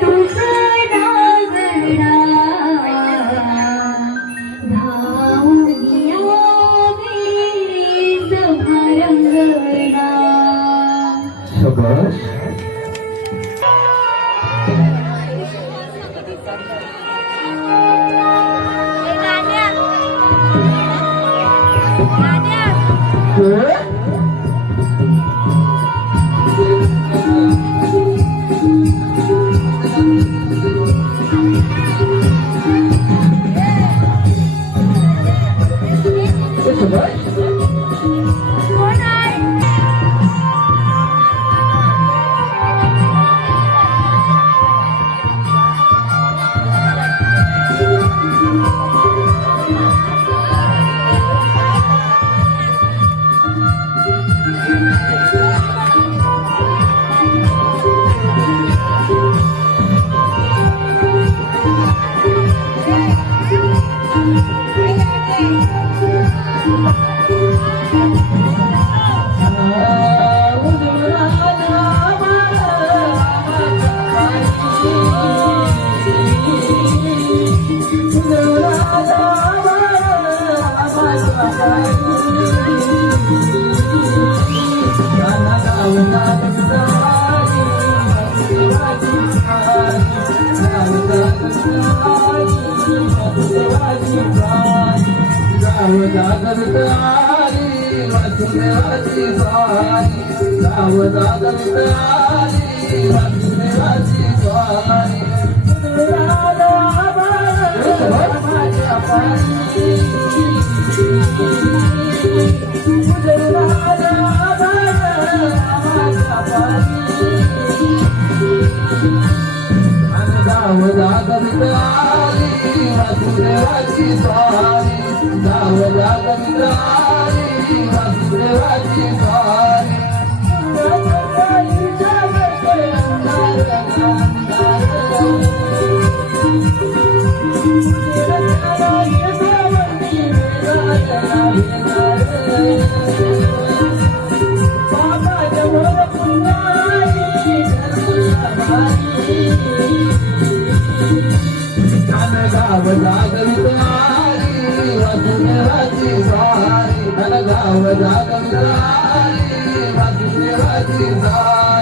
तुझं नागडा जागवितारी वासुदेवाची स्वारी गाव जागवितारी वासुदेवाची स्वारी राधा माझ्या पारी राधा माझ्या पारी गाव जागवितारी वासुदेवाची स्वारी गाव जागवितारी वासुदेवाची स्वारी गाव जागवितारी वासुदेवाची स्वारी गाव जागवितारी वासुदेवाची स्वारी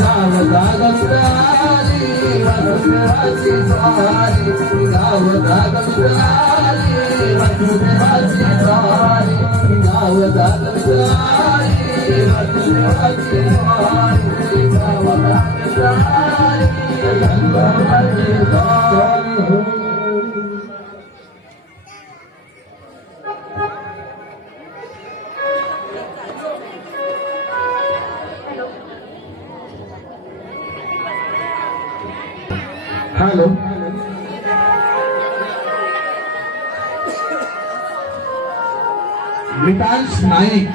गाव जागवितारी वासुदेवाची स्वारी गाव जागवितारी वासुदेवाची स्वारी गाव जागवितारी वासुदेवाची स्वारी गाव जागवितारी हॅलो विकास नाईक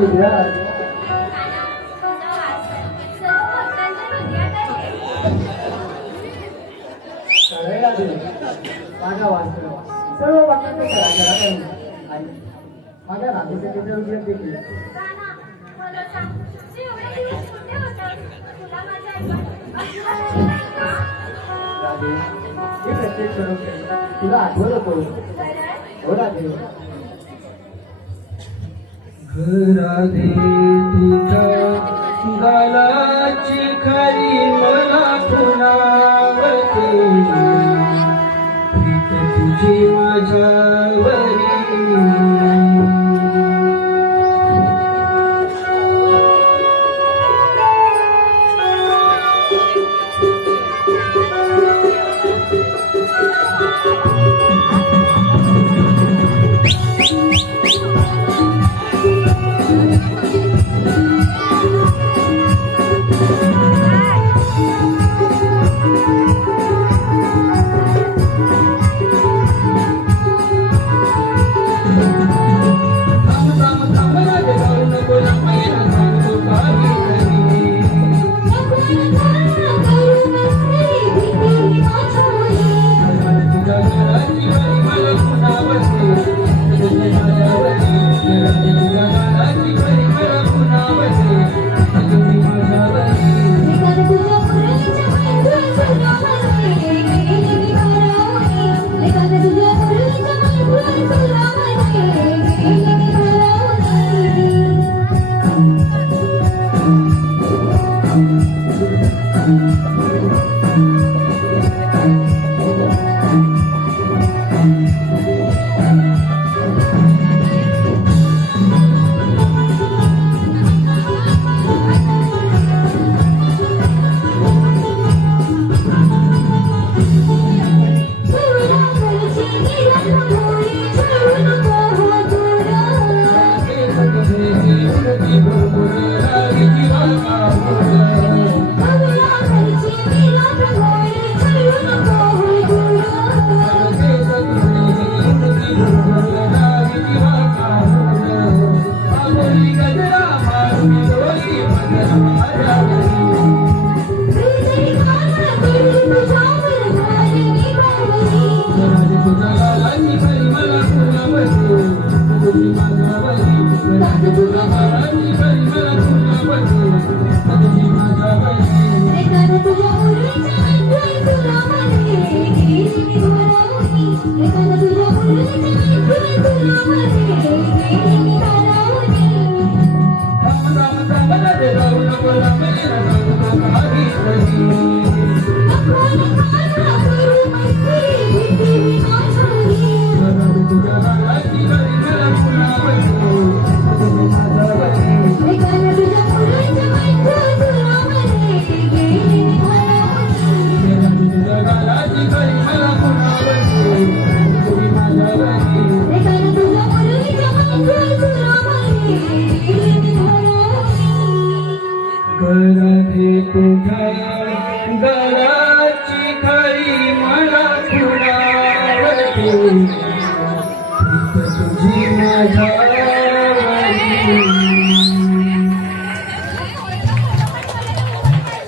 विद्या माझा वाचतो सर्व भक्तांचे करा आणि माझ्या नातेवाईकांचे उद्योग देखील राधे हे प्रत्येक स्वरूप तुला आठवत होतो हो राधे राधे तुझ्या गालाची खरी मला खुणावते तुझी माझ्यावरी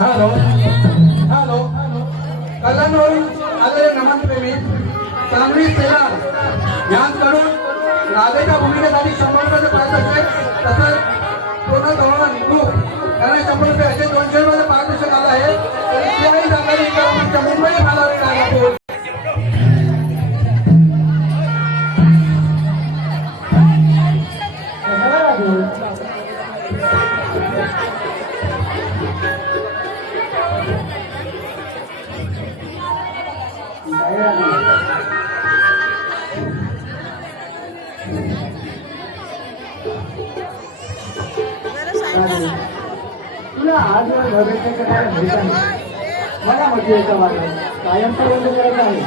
हॅलो हॅलो कल्याणवरून आलेले नमनप्रेमी सांगली सेना यांकडून राधेच्या भूमिकेसाठी 100 रुपयाचे पारितोषिक तसंच पूर्ण धवन ग्रुप यांना 100 रुपये असे 200 रुपयाचे पारितोषिक आलं आहे. त्याही जागा मुंबई मालावी नागपूर तुला आज घरच्या काय माहिती आहे मला मध्ये याचा वाटत कायमचा बंद करायचा आहे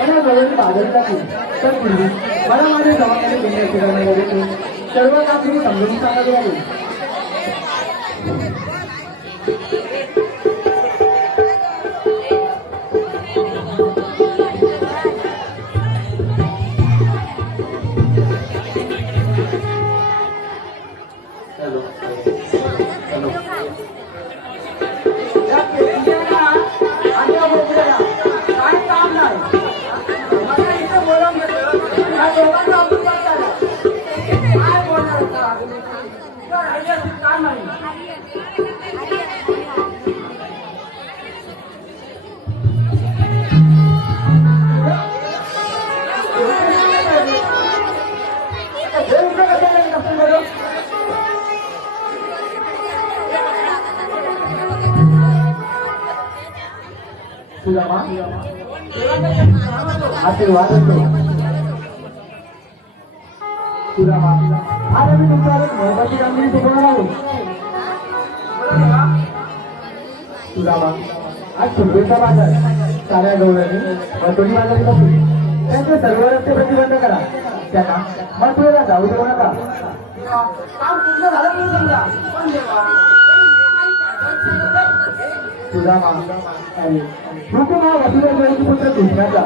मला जवळ बाजार टाकू तर पूर्वी मला माझ्या दवाखान्यात घेण्याची करण्यामध्ये सर्व काम तुम्ही समजून सांगायला लागेल. सुदामा आशीर्वाद असतो. सुदामा आज आम्ही तुमच्यावर एक महत्वाची कामगिरी शिकवणार आहोत. सुदामा आज सुरवेचा बाजार साऱ्या गवळणी वटोली बाजारी बसली. त्यांचे सर्व रस्ते प्रतिबंध करा. त्यांना मथुरेला जाऊ देऊ नका. काम पूर्ण झालं की समजा पण देवा सुदामा आणि हुकूम हा वसुदेवाची पुत्र कृष्णाचा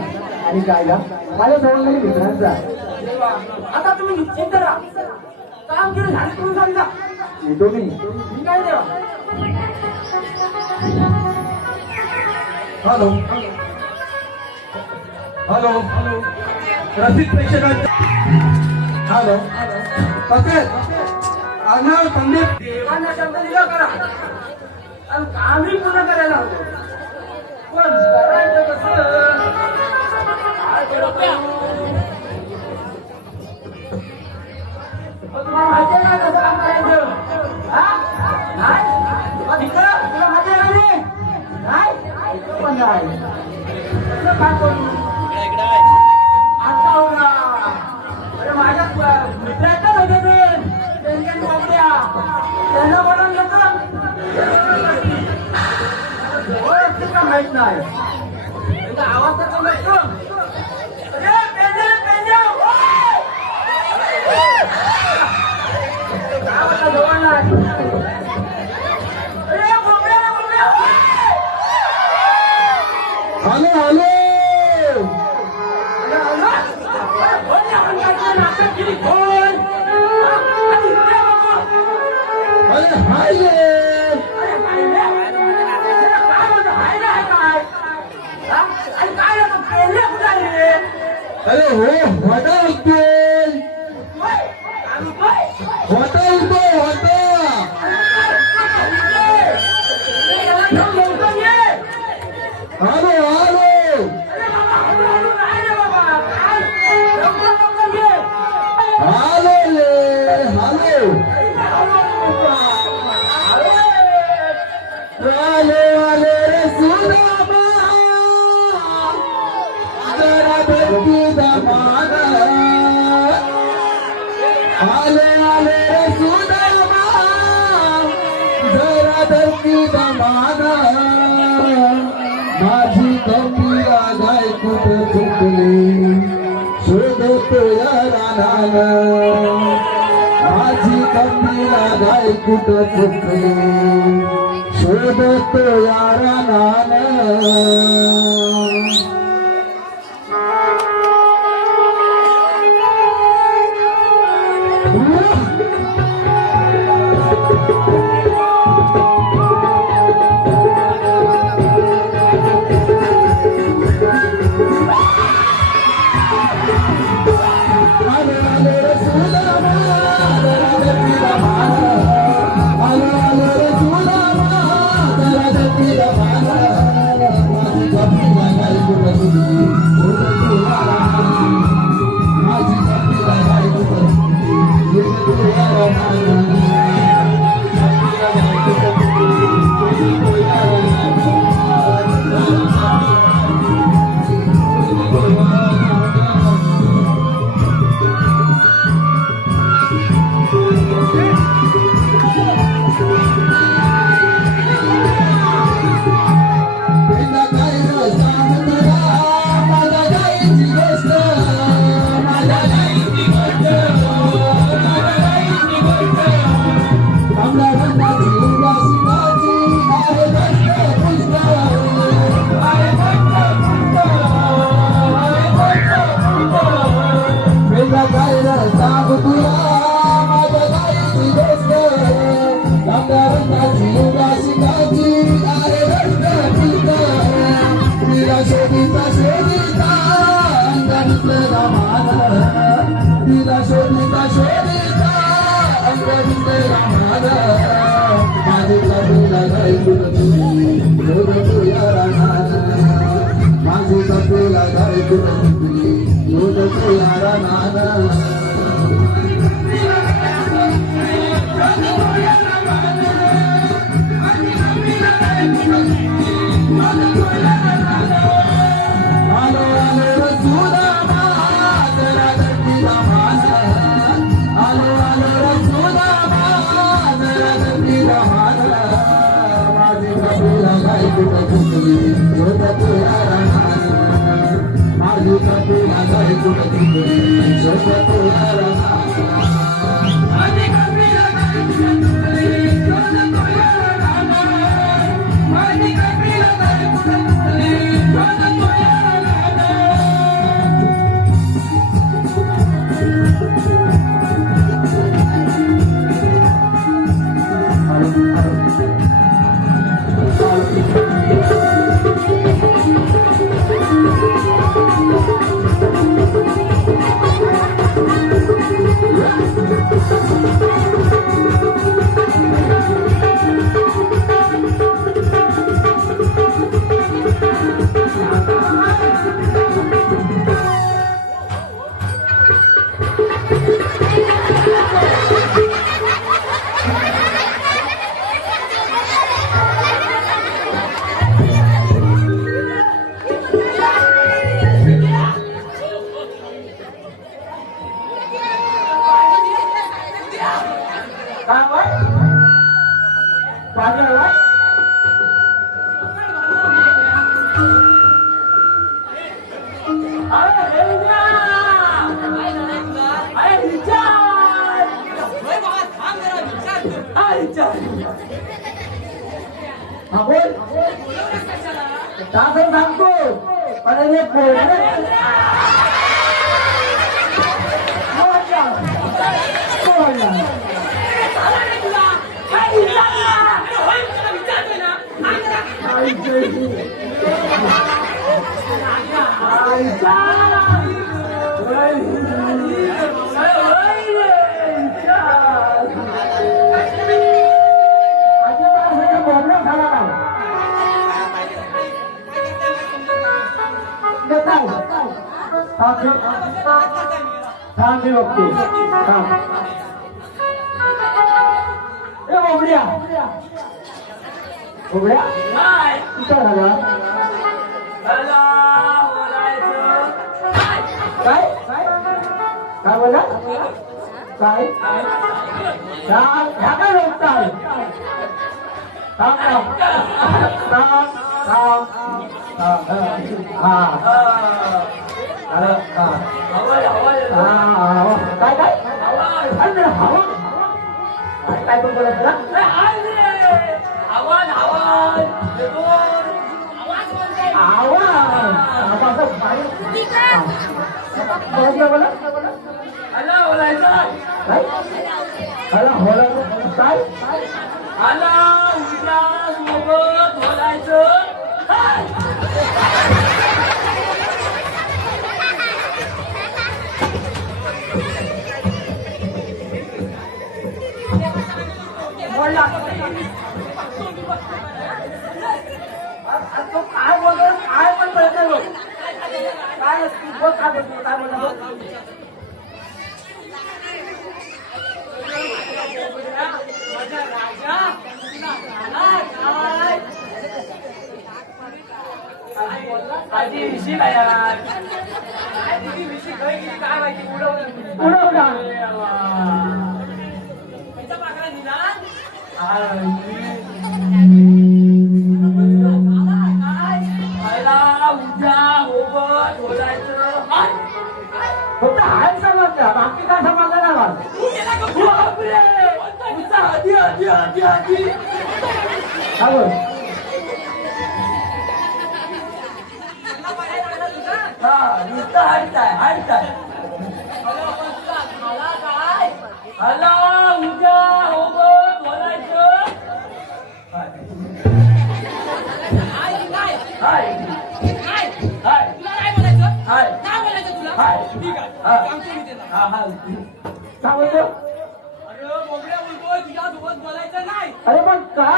आणि कायदा माझ्या सवंगडी मित्रांचा. देवा आता तुम्ही निश्चिंत राहा. काम केलं झालं करून समजा येतो मी. मी काय देवा हॅलो हॅलो रसिक प्रेक्षकांच्या हॅलो तसेच अर्णव संदीप देवांना शब्द दिला करा आणि कामही पूर्ण करायला हवं. पण करायचं कसं काय करायचं? तुम्हाला माहिती आहे का कसं काम करायचं? हा? नाही? मग इकडं तुला माहिती आहे का नाही? नाही? इकडं पण नाही. कसं काम करू? आता हो ना. अरे माझ्या मित्राच्या होते ते त्यांच्या नोकऱ्या त्यांना बोलून घेतलं का माहित नाही. त्यांचा आवाज तर नसतो. अरे पेंजा पेंजा गावाला जवळ नाही. अरे बोंबड्या बोंबड्या हॅलो हॅलो अरे हाय अरे हो होता उद्योग होता उद्योग होता हॅलो हॅलो हॅलो हॅलो आले आले रे सुदामा जरा धरती दमाना आले आले रे सुदामा जरा धरती दमाना माझी कपिला गाय कुठं चुकली शोधतो या रानाला माझी कपिला गाय कुठं चुकली शोधतो या रानाला Thank you. कुठं चुकली शोध तुला राहणार मालिका तुला काय कुठं चुकली शोध तुला राहणार सांगतो पण हे थांब बघतो उघड्या उघड्या कुठं झाला काय काय बोला काय ह्या काय रोखताय काय काय हवा काय पण बोलत काय बोलतो काय पण बोलतो काय फक्त हाय समजलं बाकी काय समजलं अरे पण का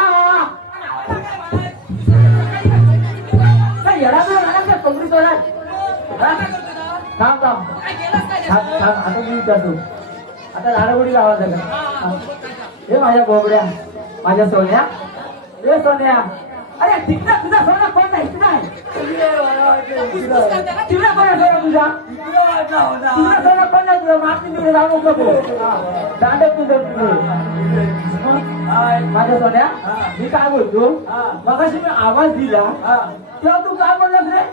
येणार कोंबडी तोडा थांब थांब आता मी करतो आता झाडाबुडीला आवाज आला हे माझ्या बोबड्या माझ्या सोन्या हे सोन्या अरे तिकडा तुझा सोना कोण नाही तिकडा कोण सोना तुझा तुझा सोना कोण नाही तुझा माती तिकडे जाऊ नको दांडत तुझं माझ्या सोन्या मी काय बोलतो मगाशी मी आवाज दिला तेव्हा तू काय बोललास रे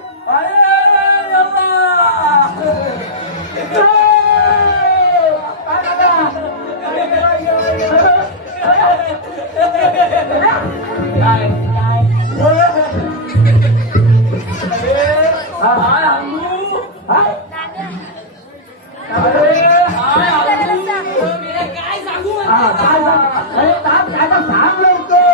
सांग लवकर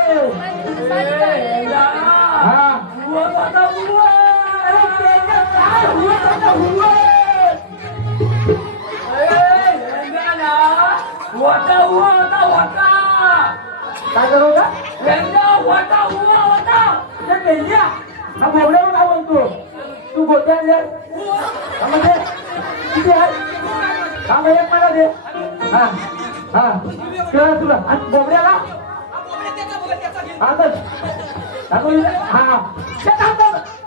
काय करू का हा बोबड्यावर काय बोलतो तू गोट्या किती आहे हा मग एक मला दे हा हा तेव्हा तुला आणि बोबड्याला हा तर हा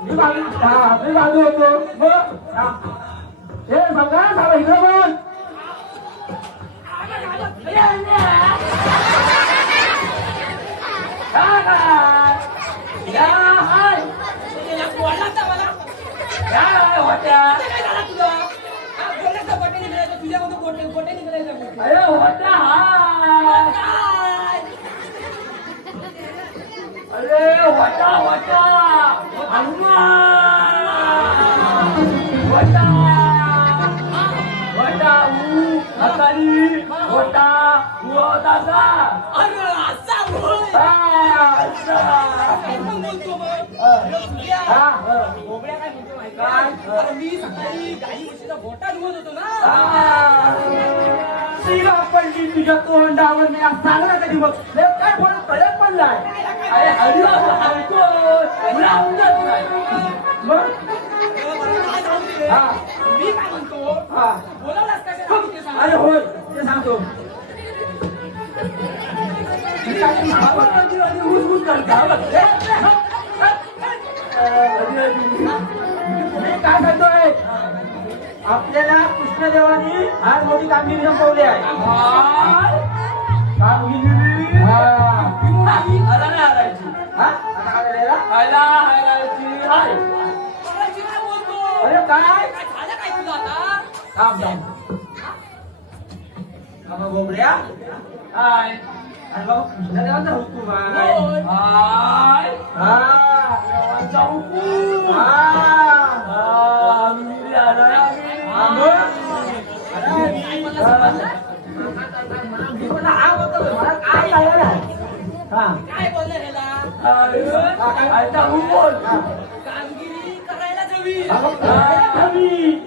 मी बाजू होतो हे बघा झाला इकडे बोल मी सकाळी गाई म्हशीचा गोटा धुवत होतो ना शिरा पडली तुझ्या तोंडावर मी आज सांगणार कधी बघ काय कोण कळत पडलाय अरे हरिओम तुला आवडत नाही मग मी काय म्हणतो बोलावलास काय अरे होय ते सांगतो काय करतोय आपल्याला कृष्णदेवानी आज मोठी कामगिरी संपवली आहे कामगिरी अरे काय थांब थांब बोबड्या आणि बाबा कृष्णदेवाचा हुकूम आहे काय बोलणार कामगिरी करायला हवी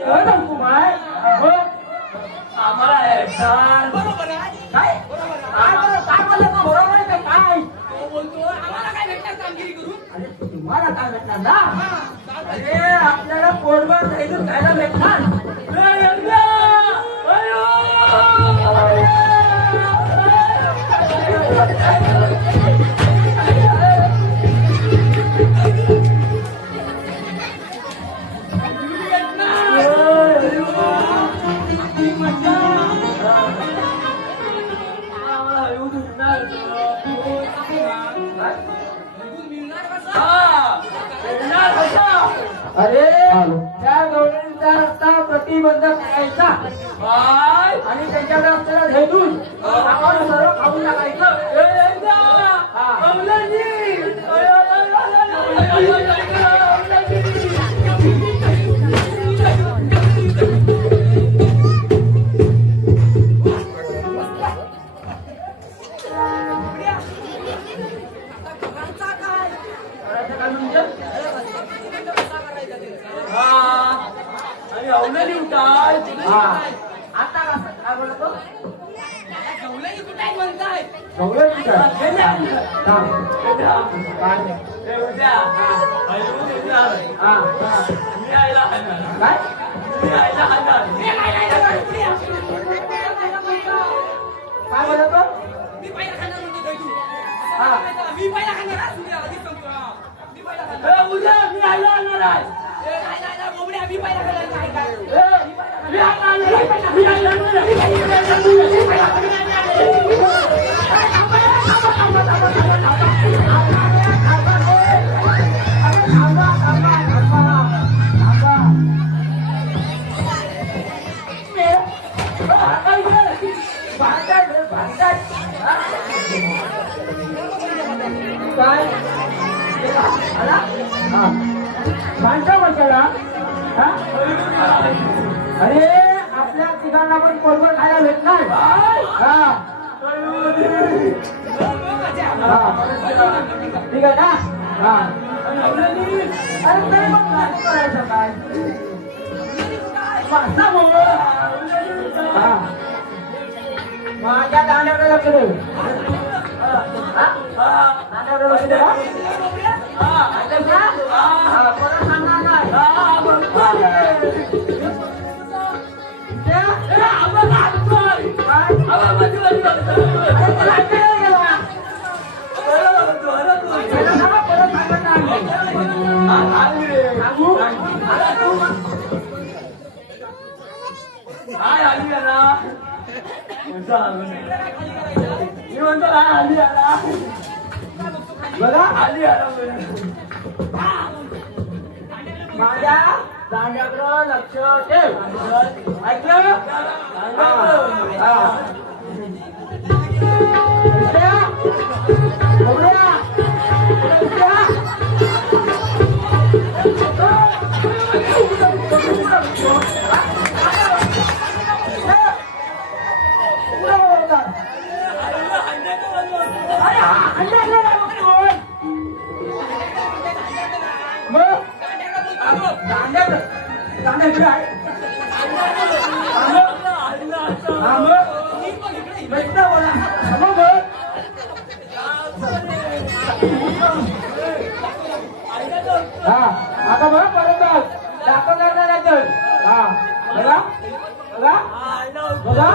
आम्हाला बरोबर आहे काय बरोबर काय तो बोलतो आम्हाला काय भेटणार कामगिरी करून अरे तुम्हाला काय भेटणार ना अरे आपल्याला पोटभर खायचं खायला भेटणार अरे त्या गवळणीचा रस्ता प्रतिबंध करायचा आणि त्यांच्याकडे असलेला झेंडून आपण सर्व खाऊन टाकायचं आता कसं काय बोलतो गवळणी कुठे म्हणताय गवळणी काय बोलतो मी पहिला खाणार म्हणतो तू मी पहिला खाणार आधीच सांगतो मी पहिला खाणार उद्या मी आयला आणणार आहे बोबड्या मी पहिला खाणार काय काय मी आयला आणणार आहे काय भांडा बसायला अरे आपल्या तिघांना पण कोलवर खायला भेटणार ठीक आहे ना अरे तरी मग काय करायचं काय माझ्या दांड्याकडे लक्ष दे दांड्याकडे लक्ष दे परत सांगणार नाही काय आली ना मी म्हणतो काय आली आला बघा आली आला माझ्या दांड्याकडं लक्ष ठेव ऐकलं आता बघा परत दाखवणार नाही तर बघा बघा बघा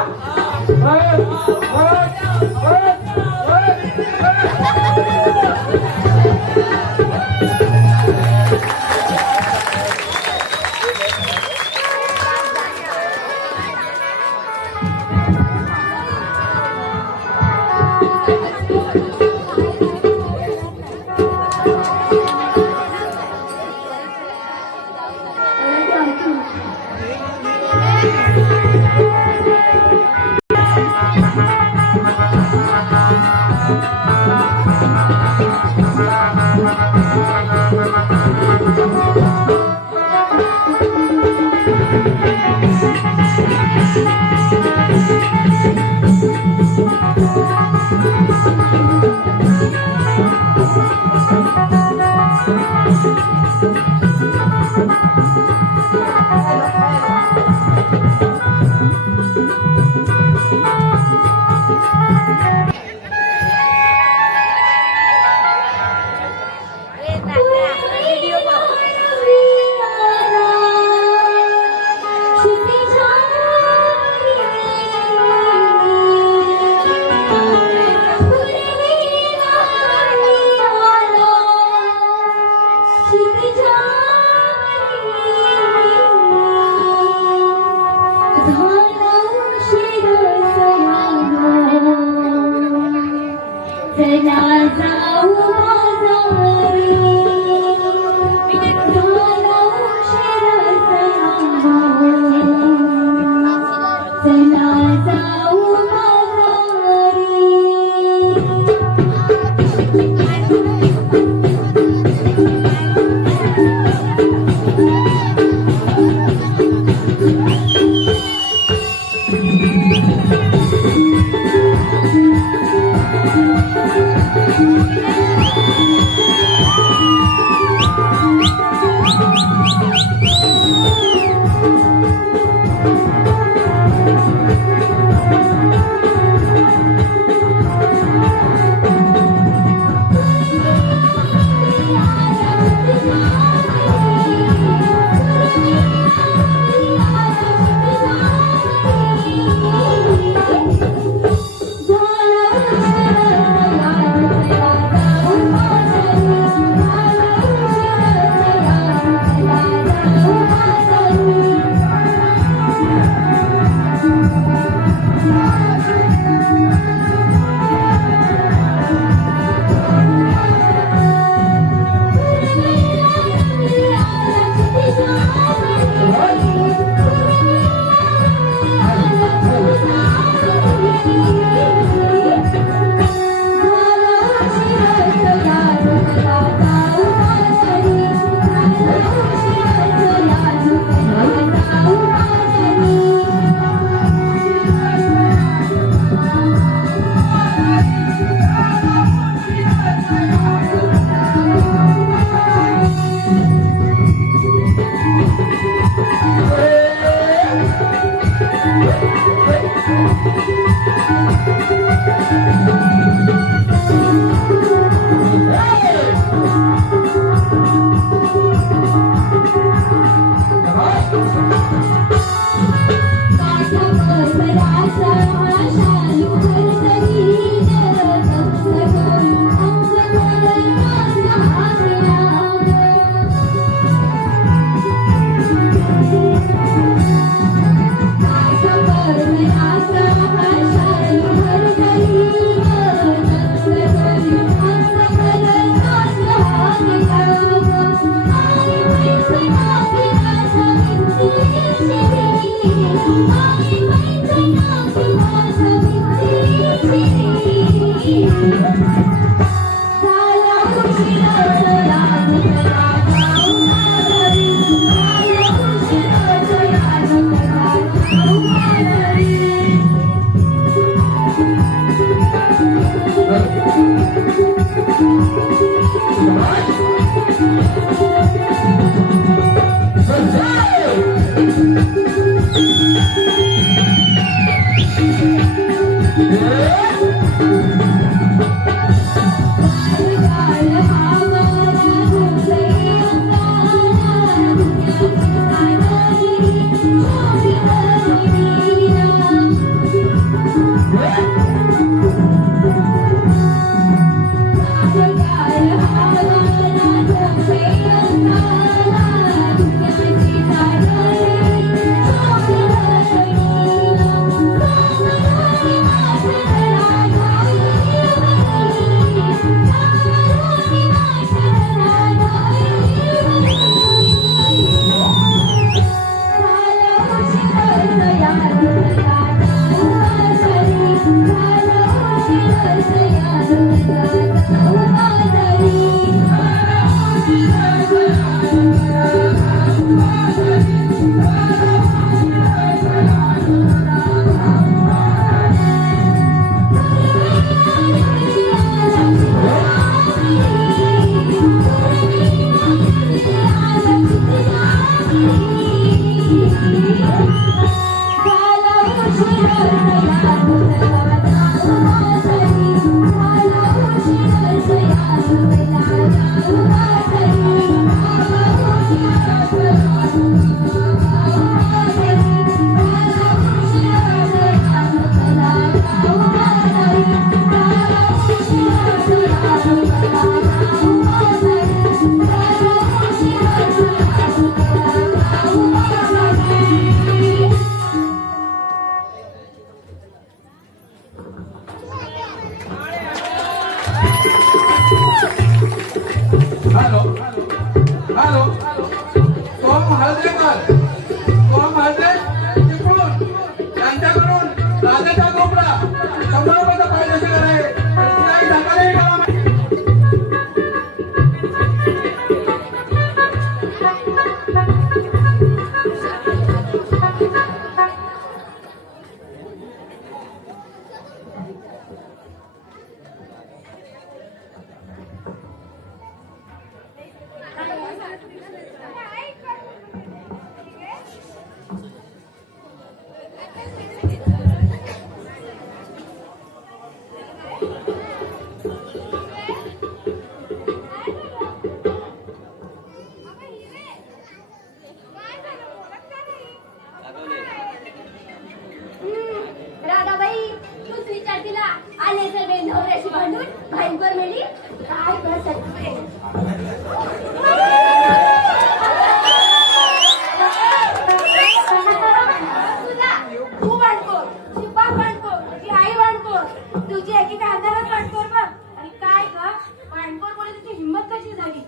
हॅलो हॅलो सोम हळदरेकर सोम हळदरे चिपळूण त्यांच्याकडून राजाचा कोपरा 100 रुपयाचा फायदेशीर आहे काही धक्का नाही करा राधाबाई तूच विचार तिला आले सगळे नवऱ्याशी भांडून भयंकर मिळी काय कर सकते तुला तू भांडखोर तुझी बाप भांडखोर तुझी आई भांडखोर तुझी एकीचा आधारच भांडखोर बघ आणि काय ग भांडखोर बोले तुझी हिंमत कशी झाली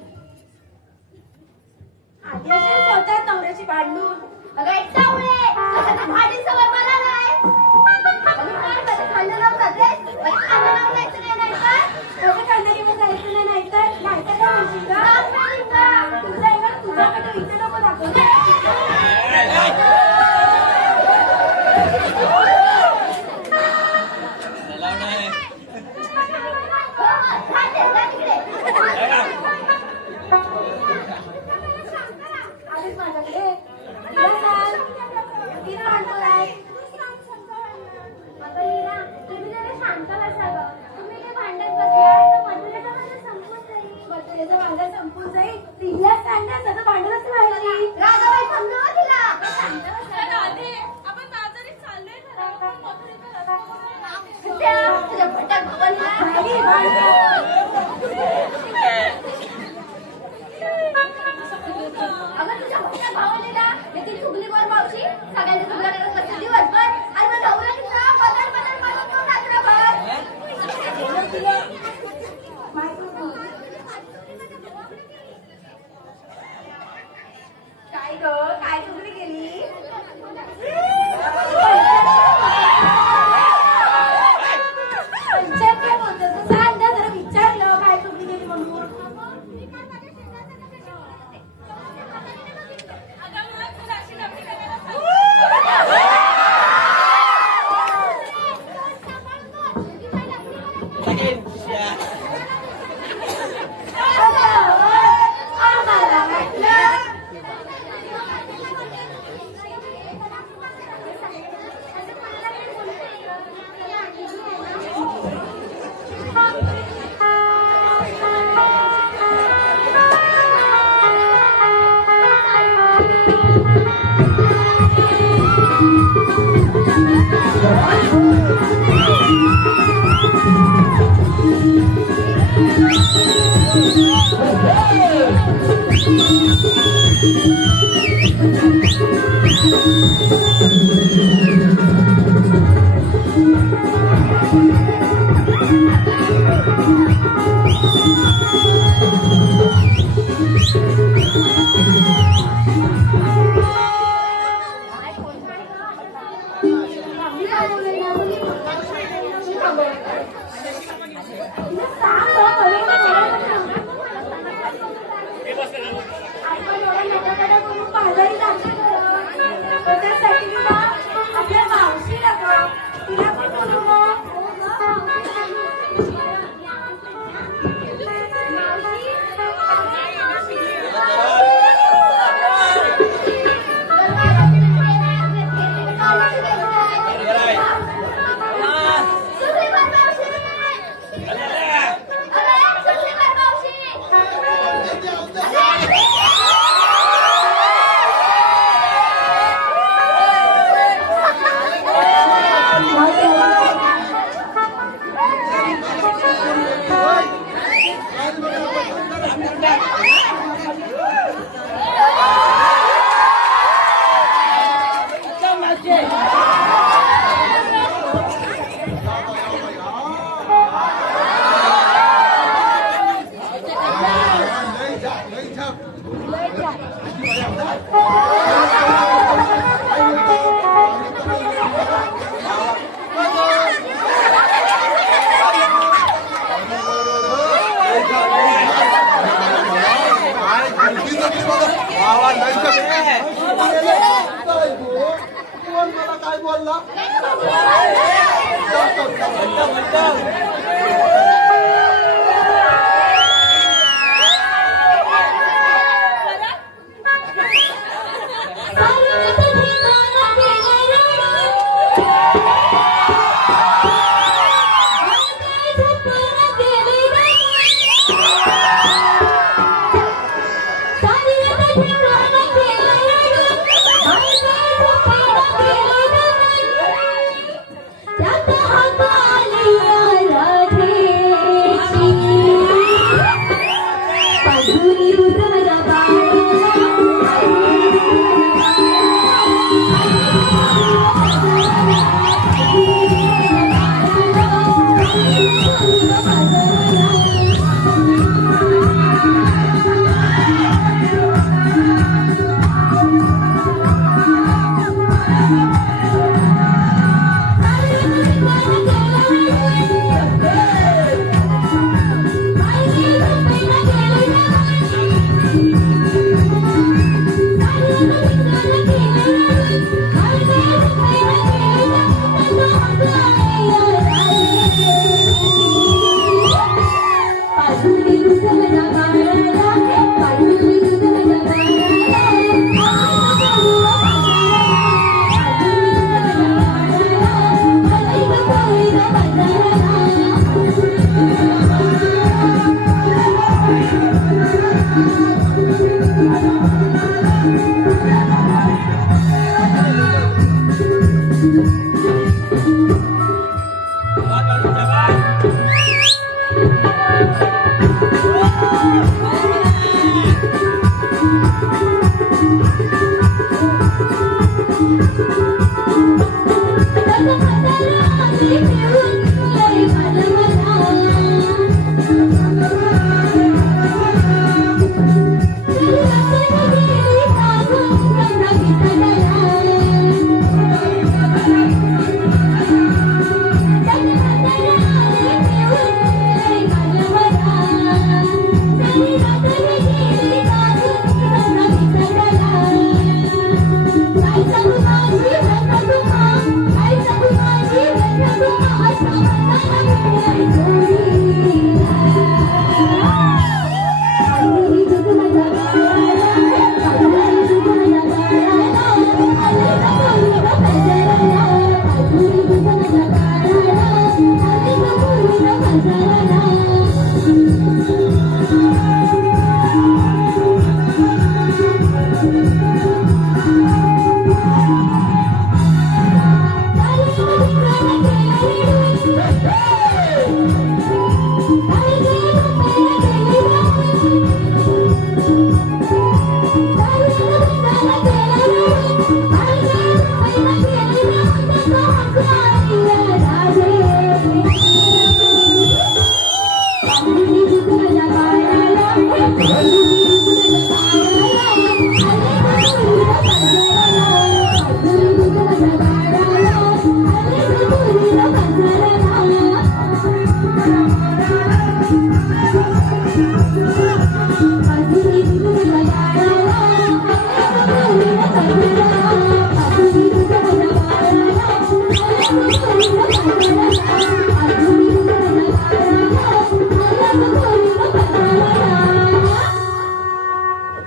आधी असेल स्वतः नवऱ्याशी भांडून अगं एक चावळे भांडी सवय मला नाही संपून जाईल तिला सांगा सगळं भांडणच राहिली राधाबाई समजावं तिला आपण बाजारीत चाललोय तुझ्या भटक भवानीला अगं तुझ्या भटक भावानीला ती चुगली वर मावशी सगळ्यांच्या चुगल्या करत बसते दिवसभर आणि मग नवरा तिचा बदल बदल मारून तो रात्रभर काय ग काय चुगली केली पंचायत काय बोलतो तू सांग ना जरा विचारलं काय बोलला I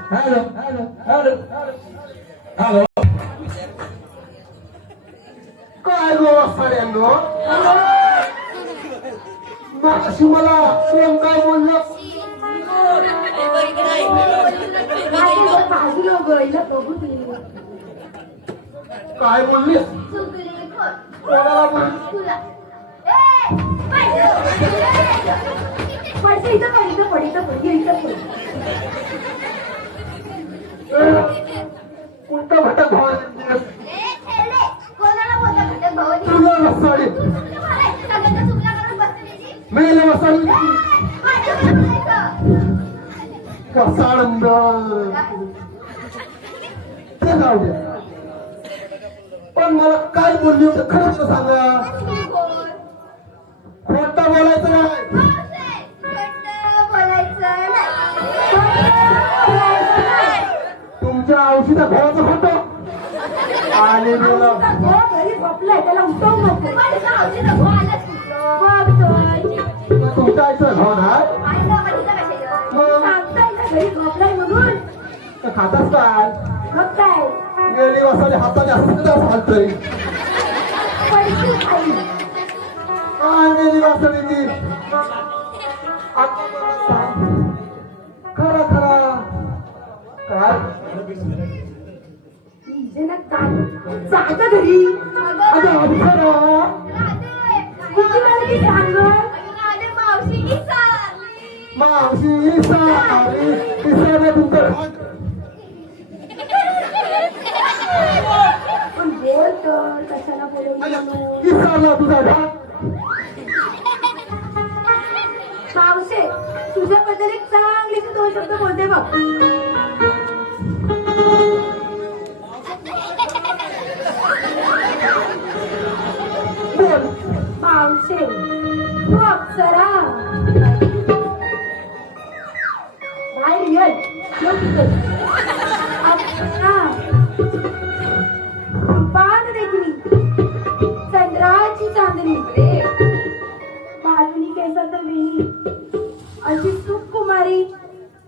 hello hello hello hello काय गो साड्यांनो अशी मला कोण काय बोललं बाजूला गळीला बघू दिली काय बोलली कोणाला बोलली तुला पडते इथं पड इथं पड कोणता भटक भाव कोणाला बोलता भटक भाऊ तुला वसाडी मिळेल वसाडी वसाडंद ते जाऊ दे पण मला काय बोलली होती खरंच सांगा खोटं बोलायचं नाही तुमच्या औषधा घराचं होतं आणि बोला घरी झोपलाय त्याला उठवू नको तुमच्याचं घर आहे घरी झोपलाय म्हणून तर खाताच काय मग काय गेली वसाडी हाताने असं घालतोय पैसे खाई काय गेली वसाडी ती खरा खरा काय जागा घरी अगं अवसरा किती वेळा ती सांगत मावशी सारी तिसऱ्या तुमचं पण बोल तर कशाला बोलवलं विसरला तुझा ढाक मावशे तुझ्याबद्दल एक चांगलीचे 2 शब्द बोलते बघ बोल मावशे तू अप्सरा बाय रिअल अप्सरा पान देखली चंद्राची चांदणी मालवणी केसात वेळी अशी सुकुमारी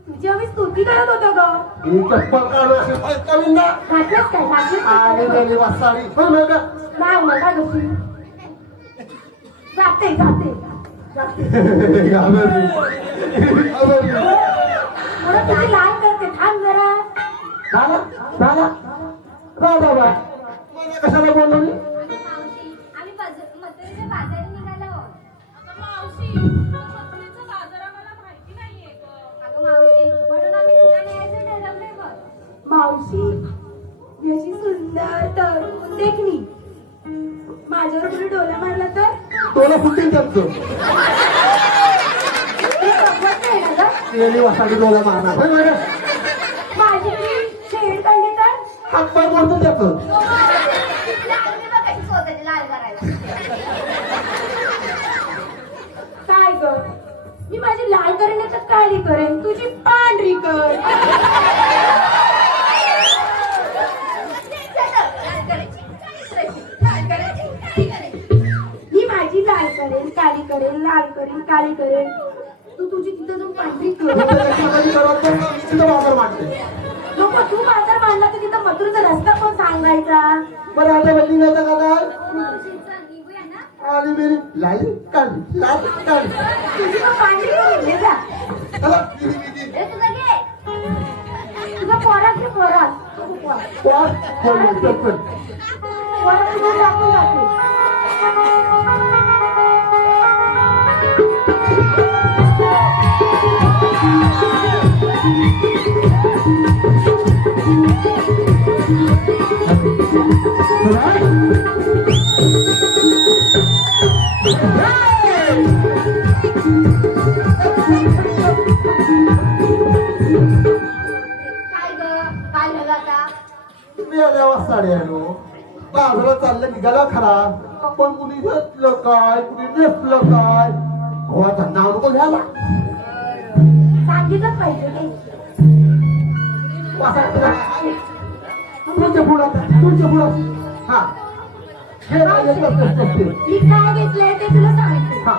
तुझी आम्ही स्तुती करत होतो ग ही चप्पल काढू अशी फलकाविंदा घातलंच काय आणि घातलंच गेली वसाडी हो ना का नाही मला गप्पी जाते जाते मला तुझी लाल करते थांब जरा झाला झाला राहा बाबा मला कशाला बोललो मी आम्ही मथुरेच्या बाजारी निघालो आहोत. अगं मावशी म्हणून आम्ही तुला न्यायचं ठरवलंय बघ मावशी याची सुंदर तरुण देखणी माझ्यावर कुठे डोला मारला तर तोला फुटेल त्यांचं ते कपवत नाही ना ग गेली वसाडी डोला मारणार होय मॅडम माझी ती छेड काढली तर हातपाय मोडतो त्याचं काय ग मी माझी लाल करेन तर काळी करेन तुझी पांढरी कर मी माझी लाल करेन काळी करेन लाल करेन काळी करेन तू तुझी तिथं जाऊन पांढरी कर बाजार मांडते नको तू बाजार मांडला तर तिथं मथुरेचा रस्ता पण सांगायचा बरं आता बदली जाता का काय आली मेरी लाल काढली लाल काढली तुझी पण पांढरी करून घे जा चला गेली गेली ए, तुझं घे तुझा पोरात घे पोरात कोण बोलतो पोरात तुझं टाकून जाते बाजारात चाललं निघाला खरा पण कुणी घेतलं काय कुणी नेसलं काय गोवाचं नाव नको घ्यायला सांगितलं पाहिजे ते तुमच्या पुढं हा हे राहिले मी काय घेतलंय ते तुला सांगते हा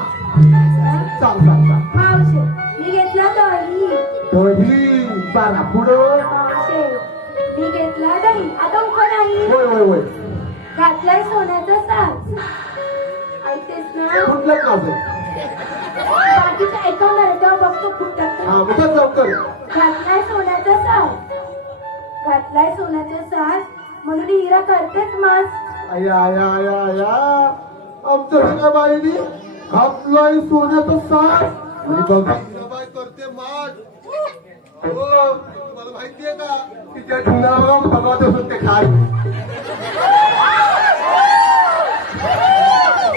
चाल चाल चाल मावशी मी घेतलं दही दही बारा पुढं. मावशे, मी घेतला दही आता उभं नाही. होय होय होय. घातलाय सोन्याचा साज. ऐकतेस ना? कुठलं काज आहे? बाकीचं ऐकवणार आहे तेव्हा बघतो फुटत. हा उठत लवकर. घातलाय सोन्याचा साज. घातलाय सोन्याचा साज म्हणून हिरा करतेच मास. आया आया आया आया आमचं हिरा बाईनी घातलाय सोन्याचं साज आणि बघ हिराबाई करते माठ. हो तुम्हाला माहितीये का तिच्या धुंडाला भगवत असत ते खाय.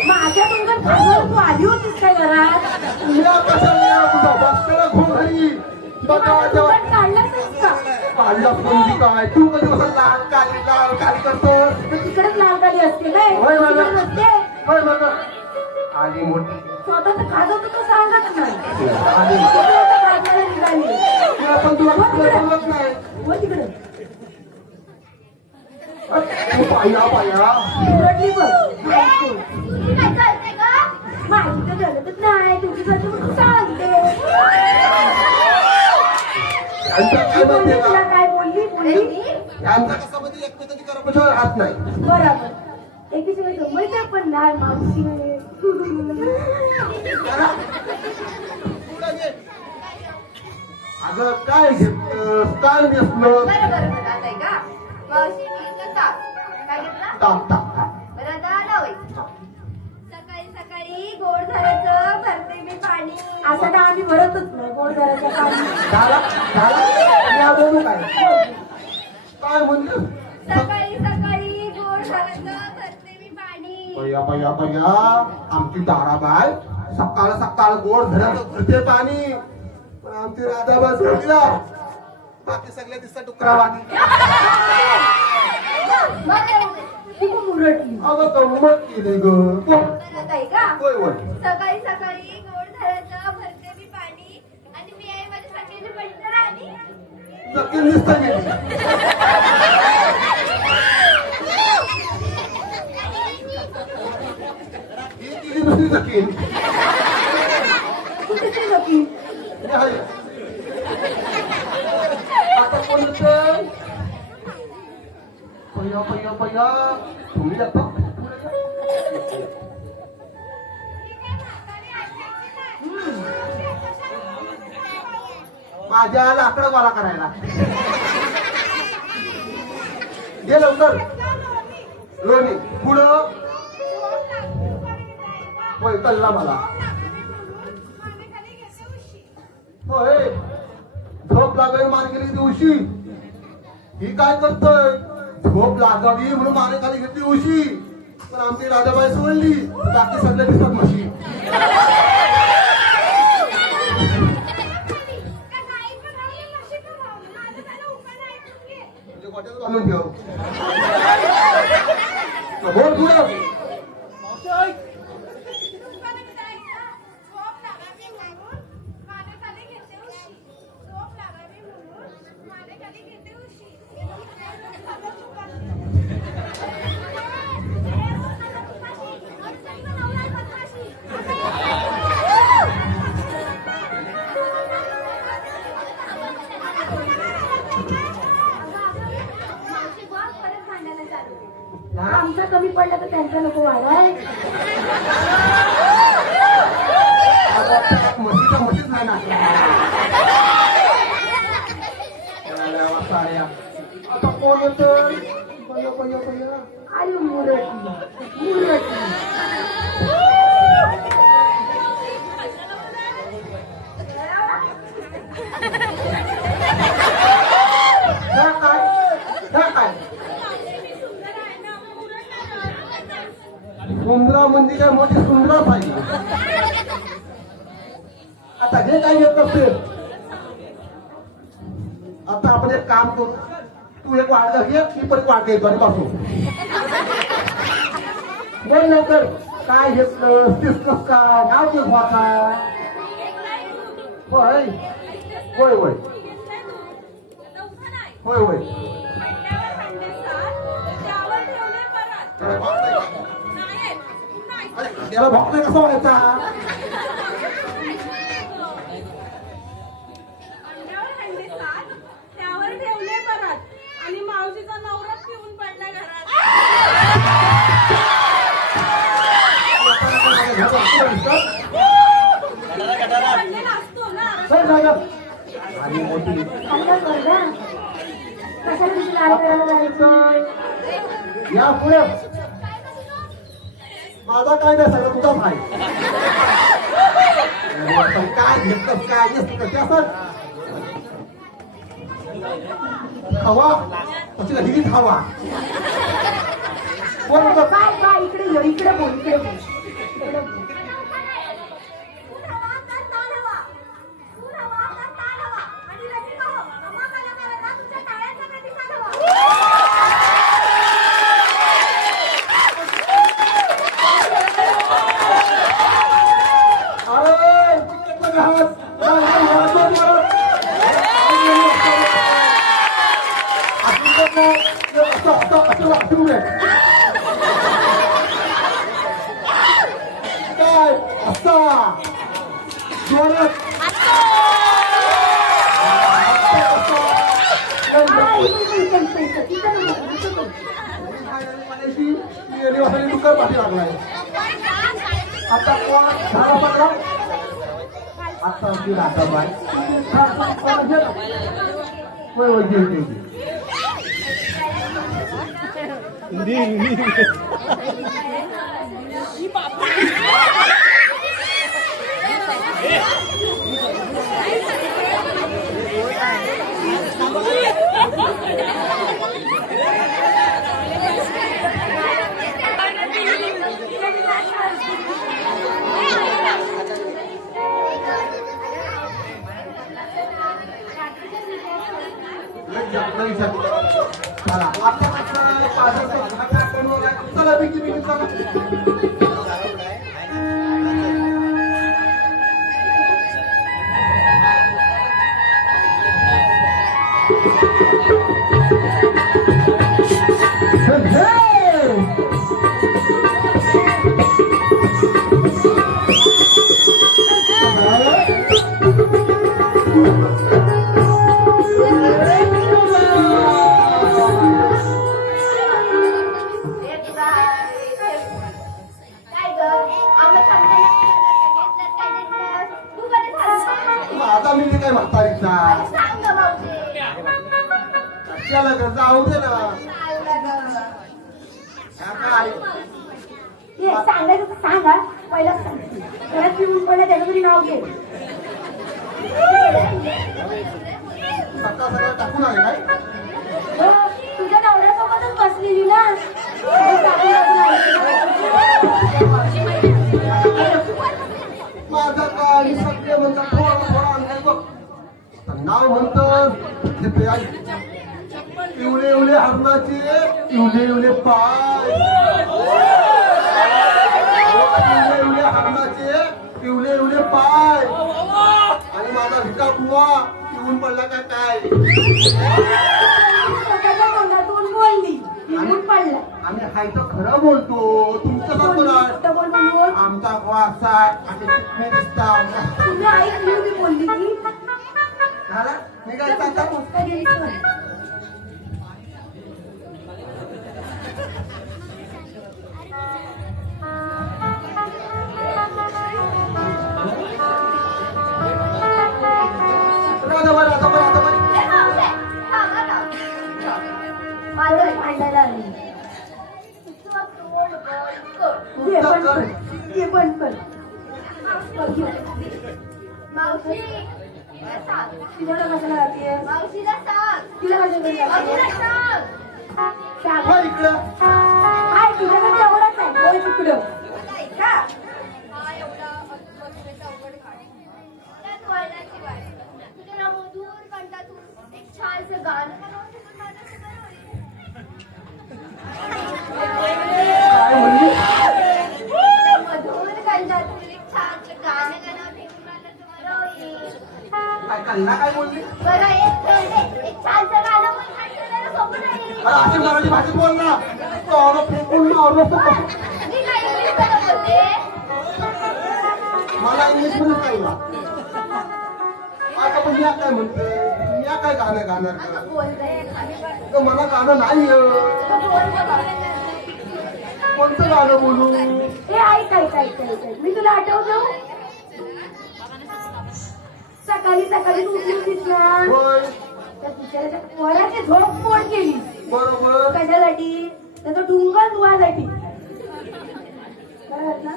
माझ्या तुमच्या भागावर तू आली होतीस काय घरात? तुला कशाला तुझा बसकडा घोर घरी बघा तू जेव्हा पण काढलासच का? काढला कोणती काय तू कधी कसं लाल काली करतोस. तर तिकडेच लालकाली असते काय? होय मला. तिकडे नसते. होय बघा आली मोठी स्वतःच खात होतो तो सांगत नाही. आली तिकडे आता काढायला निघाली. तुला पण तुला बोलत नाही. हो तिकडे तू पाया पाया रडली बघ. माहिती तर गरजच नाही तुझी तू सांगते. यांचा काय बोलली म्हणते तुला का काय बोलली? यांचा कसं म्हणजे एकमेकांची करपशावर हात नाही. बरोबर एकीशिवाय जमयचं पण नाही मावशी. अगं काय घेतलं काय नेसलं बरं बरं बरं आता आहे का मावशी मी इथं ताक काय घेतला टाक टाक बरं आता लावायचं सकाळी सकाळी गोड झाल्याचं भरते मी पाणी असं तर आम्ही भरतच नाही गोळदाराच्या पाणी. झाला झाला या बोलू काय काय म्हणलं सकाळी सकाळी गोड झाल्याचं भरते मी पाणी बया बया बया आमची ताराबाई सकाळ सकाळ गोड धरत भरते पाणी पण आमची राधाबाई सोडला बाकी सगळ्या दिसतात डुकरावानी. ती खूप मुरटली. अगं गंमत केली ग बरं आता आहे का होय होय सकाळी सकाळी गोड झाल्याचं भरते मी पाणी आणि मी आहे माझ्या सगळ्याची पंटर आणि नक्की दिसत गेली ही केली दुसरी जखीन तू किती नक्की? आता कोण होतं? पया पया पया तुम्ही जाता माझ्या लाकडं गोळा करायला घे लवकर लोणी पुढं होय कळला मला होय झोप लागावी मान गेली दिवशी ही काय करतोय झोप लागावी म्हणून माने खाली घेतली उशी पण आमची राधाबाई सोडली बाकी सगळे दिसतात म्हशी म्हणजे गोट्यात बांधून ठेव बोल पुढं आमचा कमी पडला तर त्यांचा नको वाढाय. म्हशीच्या म्हशीच नाही ना साड्या आता कोण येतं बया बया बया आली मुरटली मुरटली. ह्या काय सुंदरा म्हणजे काय मोठी सुंदरा पाहिजे आता हे काय येत असेल आता आपण एक काम करू तू एक वाडगा घे मी पण वाडगा घेतो आणि बसू बोल लवकर काय घेतलं दिसतोस काय नाव ते काय होय होय होय होय होय त्याला भक्त कसा व्हायचा ही मोठी हलका कर ना. कशाला तुझी लाड करायला जायचं? या पुढे माझा काय नाही सगळं तुझाच आहे अरे आपण काय घेतलं काय घेतलं ते असं खावा कशी हिरी खावा कोण होतं? काय काय इकडे ये, इकडे बोल, इकडे बोल, इकडे बोल. अरे चिकटलं घास. काय असा जोरात दुकान पाठी लागलाय आता कोण झाला पडला आता ती राहता बाय चला आता मी काय म्हातारीचा त्याला जाऊ दे ना काय हे सांगायचं तर सांगा, पहिला सांग. त्याला पिऊन पडलं त्याचं तरी नाव घे. सकाळ सगळं टाकून आले काय हो, तुझ्या नवऱ्यासोबतच बसलेली ना. हे टाकून टाकून आली. माझा काय सगळे म्हणतात थोडा थोडा आणलाय बघ नाव म्हणतं इवले इवले हरणाचे इवले इवले पाय इवले इवले हरणाचे इवले इवले पाय आणि माझा भिका बुवा पिऊन पडला का काय स्वतःच्या तोंडातून बोलली, पिऊन पडला. आम्ही हाय तर खरं बोलतो तुमचं का बोला खोटं बोल म्हणून आमचा वासा आणि चिकणे दिसता तुम्ही ऐकली मी बोलली की झाला निघायचा आता पुस्तक गेली तर. माझं भांडायला आली. हे बंद कर, हे बंद कर. मावशी तिला कशाला जातीये? मावशीला सांग तिला कशाला मावशीला जातीये? सांग सांग. हो इकडं काय तुझ्याकडे एवढंच आहे, बोल तिकडं. का हा एवढा अवघड गाडी त्यात वळणाची गाडी तुझ्या ना मधुर कंठातून एक छानसं गाणं म्हणून तिथून माझं सुंदर होईल. काय म्हणली तुझ्या मधुर कंठातून एक छानसं गाणं गाणं तिथून माझं सुंदर होईल. काय कल्ला काय बोलली बरं एक छानसं गाणं पण म्हटलं सोपं नाही. अरे अशी मराठी भाषेत बोल ना तो फेकून मारलं तर मी काय इंग्लिशमध्ये बोलते मला इंग्लिश मध्ये कळला आता पण या काय म्हणते या काय गाणं गाणार का? बोलते आणि तर मला गाणं नाही कोणतं गाणं बोलू हे ऐक ऐक ऐक ऐक ऐक. मी तुला आठवतो सकाळी सकाळी उठली होतीस ना होय त्या बिचाऱ्याच्या पोराची झोप मोड केली बरोबर कशासाठी त्याचा डुंगर धुवासाठी कळलं ना?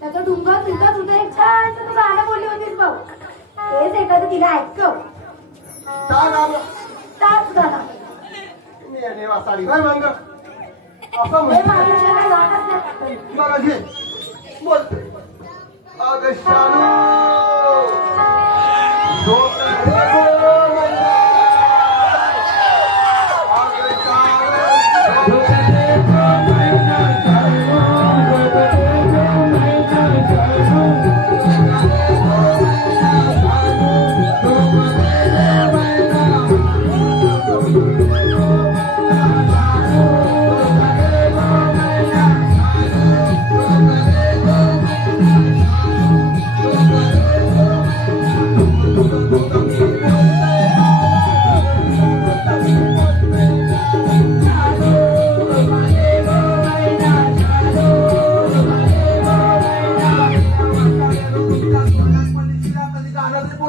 त्याचा डुंगर धुता धुता एक छान तू गाणं बोलली होतीस भाऊ तेच एखादं तिला ऐकव काय गाणं? ताच गाणं मी आणि वासाडी काय मग असं हे म्हणते महाराष्ट्राला गाणंच नाही. बघा घे बोलते अगं शालू झोप लागली गो मैना. अगं शालू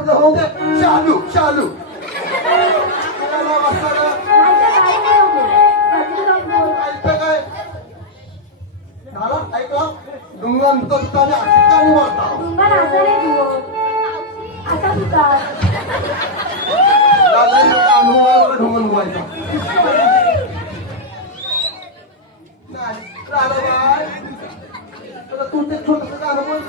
झोप शालू शालू माझ्या काही नाही होत. कधी जाऊन बोल. ऐकतं काय झालं ऐकलं डुंगण तर अशी गाणी बोलता डुंगर असा नाही तू असा तुझा अनुभवाला ढुंगण बोलायचा नाही राधा बाय तुला तू ते छोटस गाणं बोल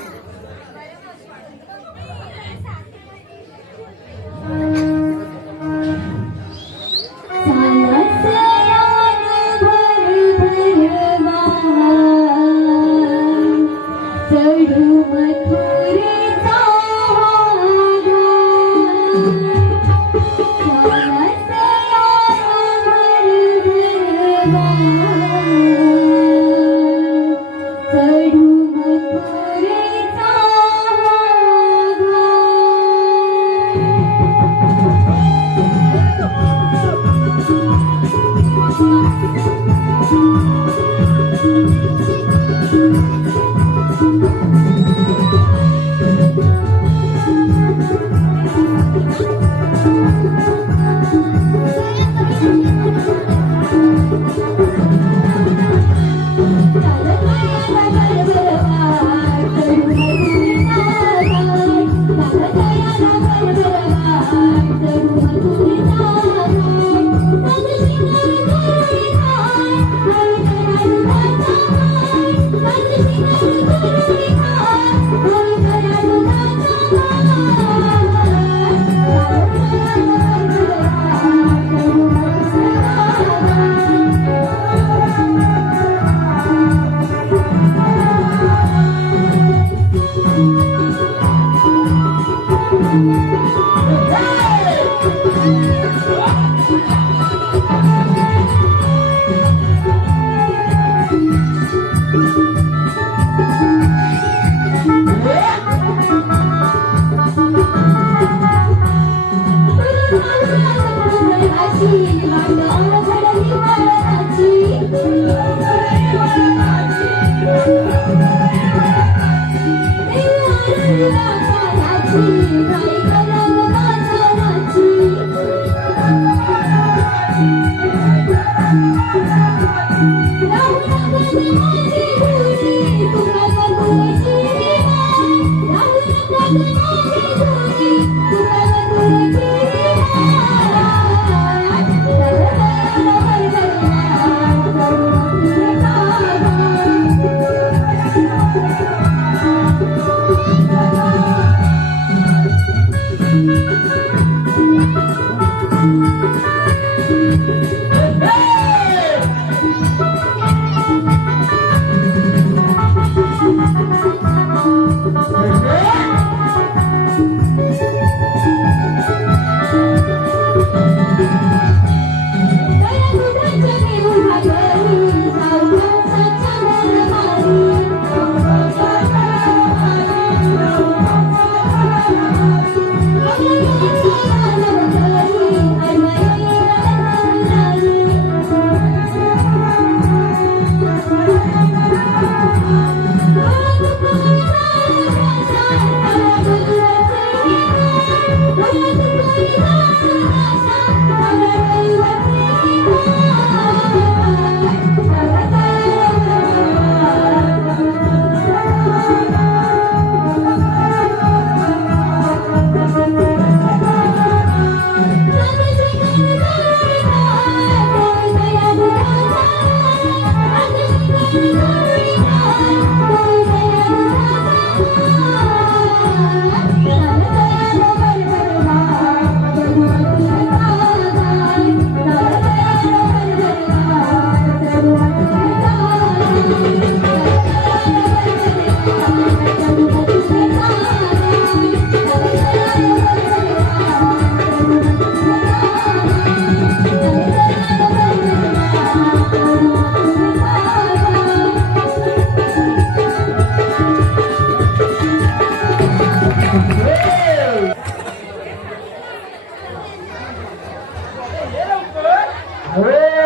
हॅलो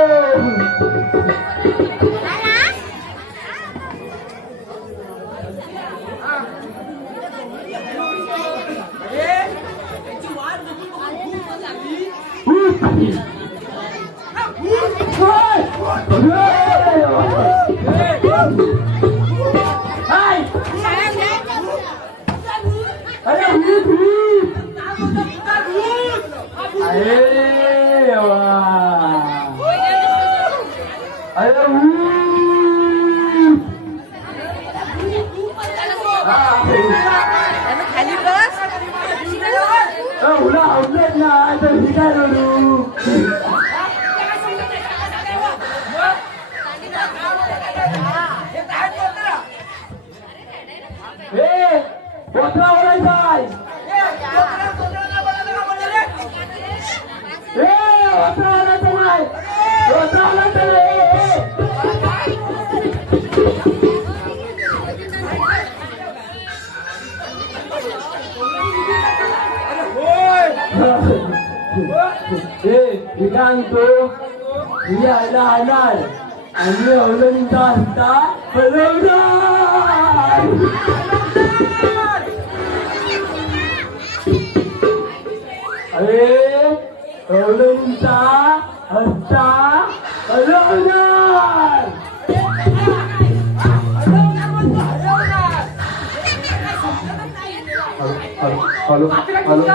हॅलो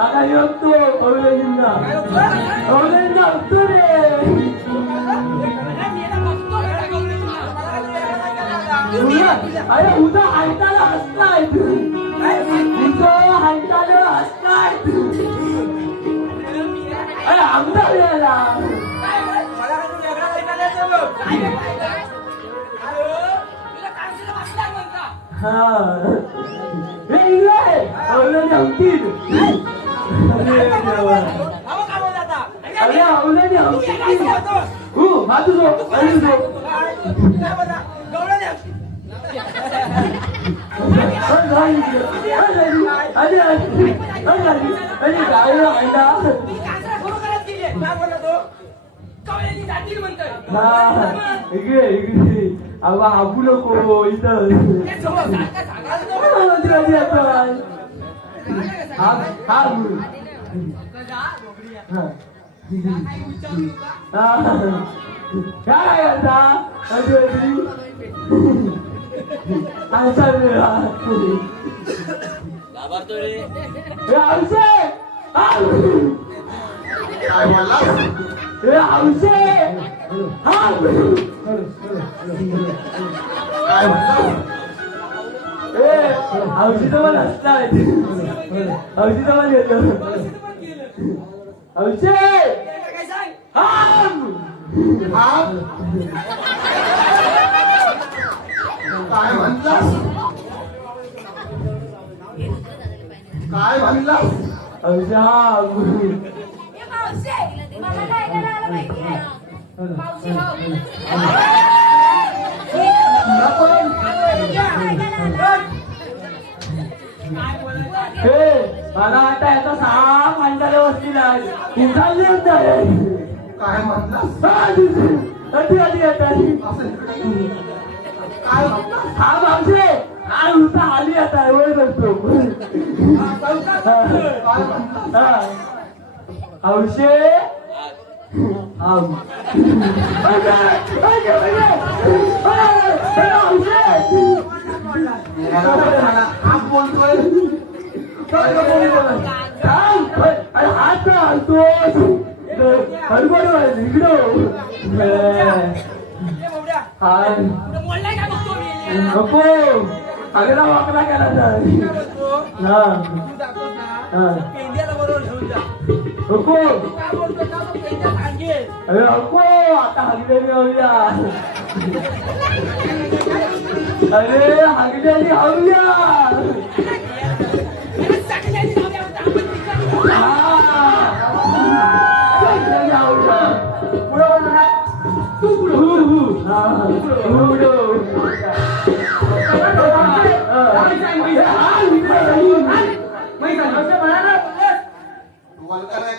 आता येतो अवलेजींना असतो रे अरे उद्या हायताला असताय उद्या हायताला असताय अरे आमदार यायला हा अवलेजी अंकित अरे अवलेजी अंकित हो माझू जो आबू नको इथं काय आता औषध मला असताय औषध मला येत औषध काय म्हणलास काय म्हणलास औषध ए मावशे मला काय करायला माहिती आहे मावशी हे मला आता याचा 6 मांडारे वस्तीला चालले काय म्हणलास अटी अटी येतात काय म्हणलास हा मावशे काय उलटा आली आता वेळ करतो काय म्हणलास औषे आज बोलतोय हात आणतो बरोबर इकडं नको अगदा वाकला गेला तर नको अरे नको आता हगलेली हवूया अरे हगलेली हवूया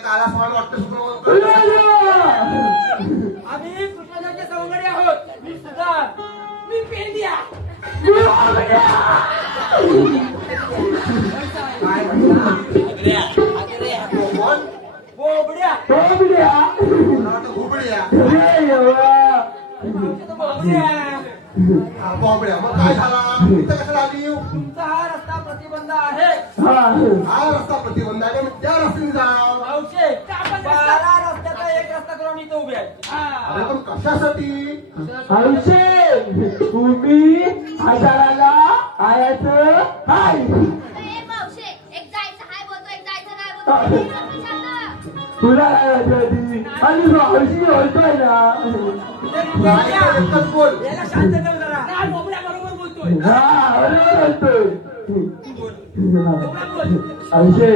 काला सवाल वाटतं आम्ही कृष्णाचे सौंदर्य आहोत मी सुद्धा मी पेंडिया काय बोबड्या घुबड्या बोबड्या बॉबड्या मग काय झाला इथं कशाला आली तुमचा हा रस्ता प्रतिबंध आहे हा रस्ता प्रतिबंध आहे मग त्या रस्त्याने जा मावशे 12 रस्त्याचा एक रस्ता करून इथं उभे आहे अरे पण कशासाठी तुम्ही हजाराला आयाचं हाय ए मावशे एक जायचं हाय बोलतो एक जायचं नाही बोलतो तुला काय वाटतं आणि हौशी बोलतोय ना एकच बोल याला शांत ठेव जरा काय बोबड्या बरोबर बोलतोय हा बरोबर बोलतोय बोबड्या बोल हौशे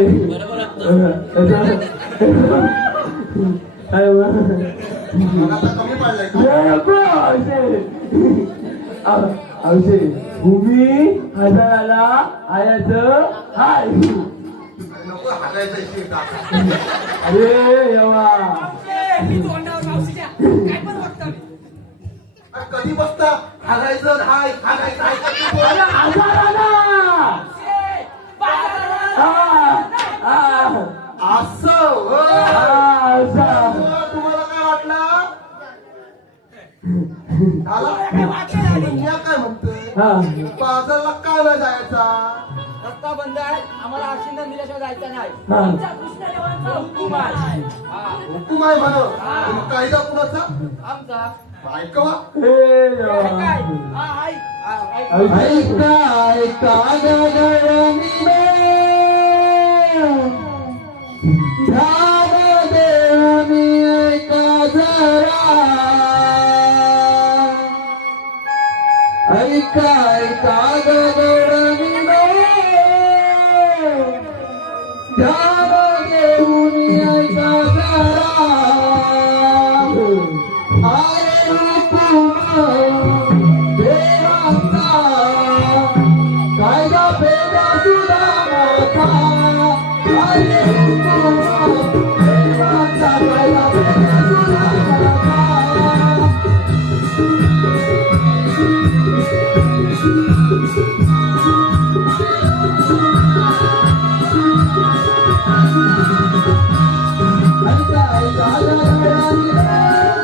मग आता कमी पडलाय का? औषे भूमी हजाराला आयाचं हाय नको हातायचं शेत आता. अरे यवा अरे कधी बसता हागायचं हाय हागायचं हाय करतो. अरे हजाराला असं होय. तुम्हाला काय वाटलं आला? दुनिया काय म्हणतोय बाजारला काय वेळ जायचा? रस्ता बंद आहे आम्हाला आशिंदन दिल्याशिवाय जायचं नाही हा. आमच्या कृष्णदेवांचा हुकूम आहे हा. हुकूम आहे म्हण कायदा कुणाचा आमचा ऐकवा. काय हा ऐक हा, ऐक. ऐका ऐका गगनी ध्यान देवानी ऐका जरा ऐका ऐका गगनी ध्यान देऊनी ऐका जरा आरे हुकुम देवांचा कायदा पेदा सुद्धा मोठा आरे हुकुम देवांचा कायदा पेदा सुद्धा मोठा ऐका ऐका गगनी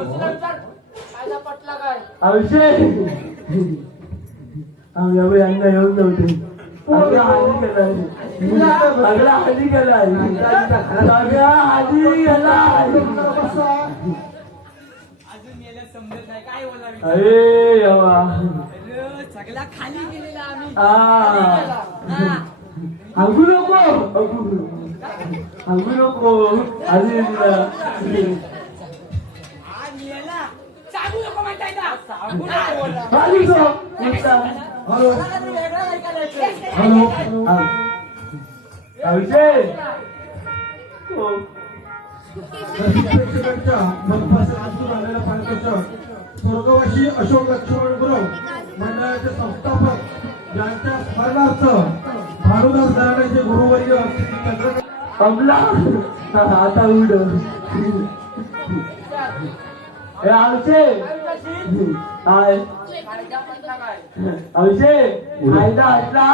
कायदा पटला काय औषे आम्ही अभय अंगा येऊन नव्हते सगळा हाली गेलाय सगळा हाली गेलाय अजून याला समजत नाही काय बोलावी अरे यवा सगळा खाली गेलेला आम्ही सांगू नको सांगू नको आधी आणि याला सांगू नको म्हणताय का सांगू नको बोला आधी गो हॅलो मला तर वेगळं ऐकायला येतंय. हॅलो औषे रसिक प्रेक्षकांच्या मनपासून आजून आलेला पाणकोचा स्वर्गवासी अशोक लक्ष्मण गुरव मंडळाचे संस्थापक यांच्या स्मरणार्थ भानुदास घराण्याचे गुरुवर्य चंद्रकांत कमला आता उड हे आमचे काय आमचे फायदा हटला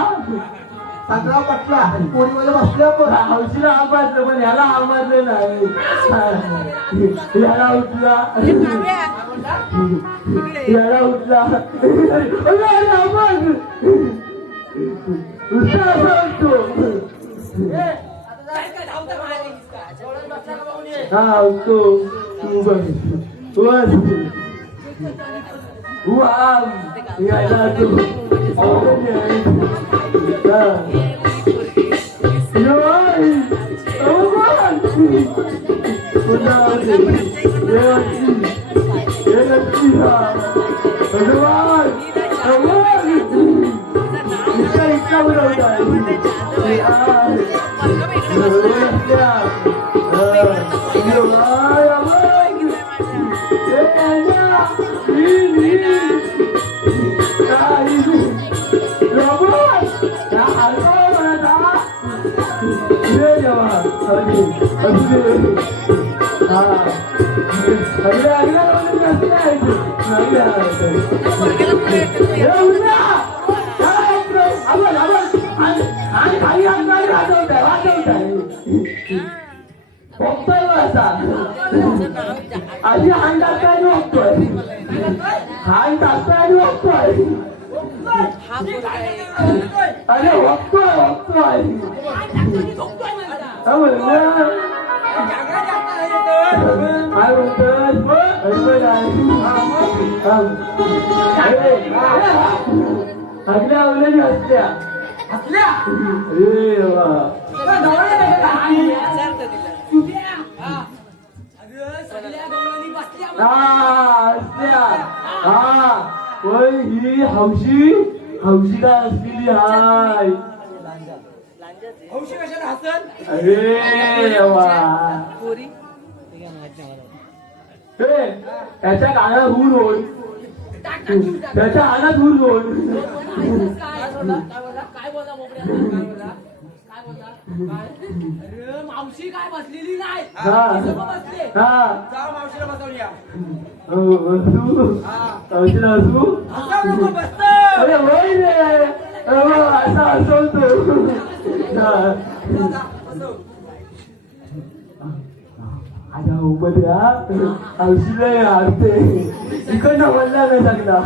सगळा पटला पोरीमध्ये बसल्या पण हौशीला आवाजलं पण ह्याला आवाजलं नाही ह्याला उठला ह्याला उठला आवाज उठला असा उठतो हा उठतो तू बस यायला तू आधी हाण टाकताय बघतोय हाण टाकताय बघतोय अरे बघतोय काय हसल्या उलटी हसल्या अरे ही हौशी काय असलेली हाय अरे त्याच्या कानात हूर होईल त्याच्या कानात हूर होईल मावशी काय बसलेली नाही मावशीला बसवूया मावशीला बसू अरे होय रे असा हसवतो आता उभ्या हौशीला हारते इकडनं म्हणला नाही सांगता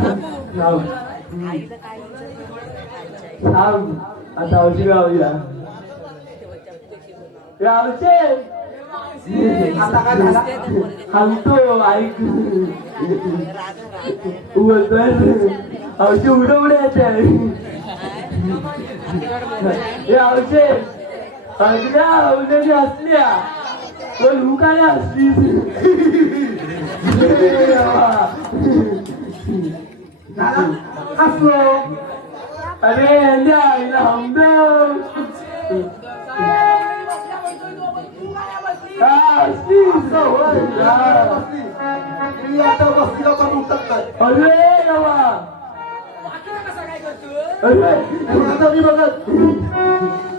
आता हौशी गावूया आमचे आता काय झाला सांगतो ऐक बोलतोय हौशी उडे उडे येते हे हौशे अगद्या उद्याची असल्या पण हू काय असली हसलो अरे आईला हमदम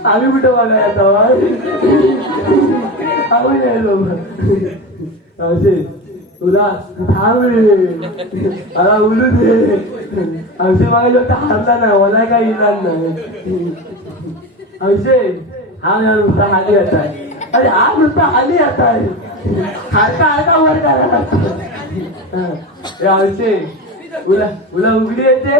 आम्ही कुठे बघायचा आम्ही यायलो तुला थांब मला उलू दे आमचे मागे होता हारला नाही मला काही येणार नाही आमचे हा नुसता हाली येत आहे अरे हा नुसता हाली येत आहे हारका वर करा आमचे उला उघडी येते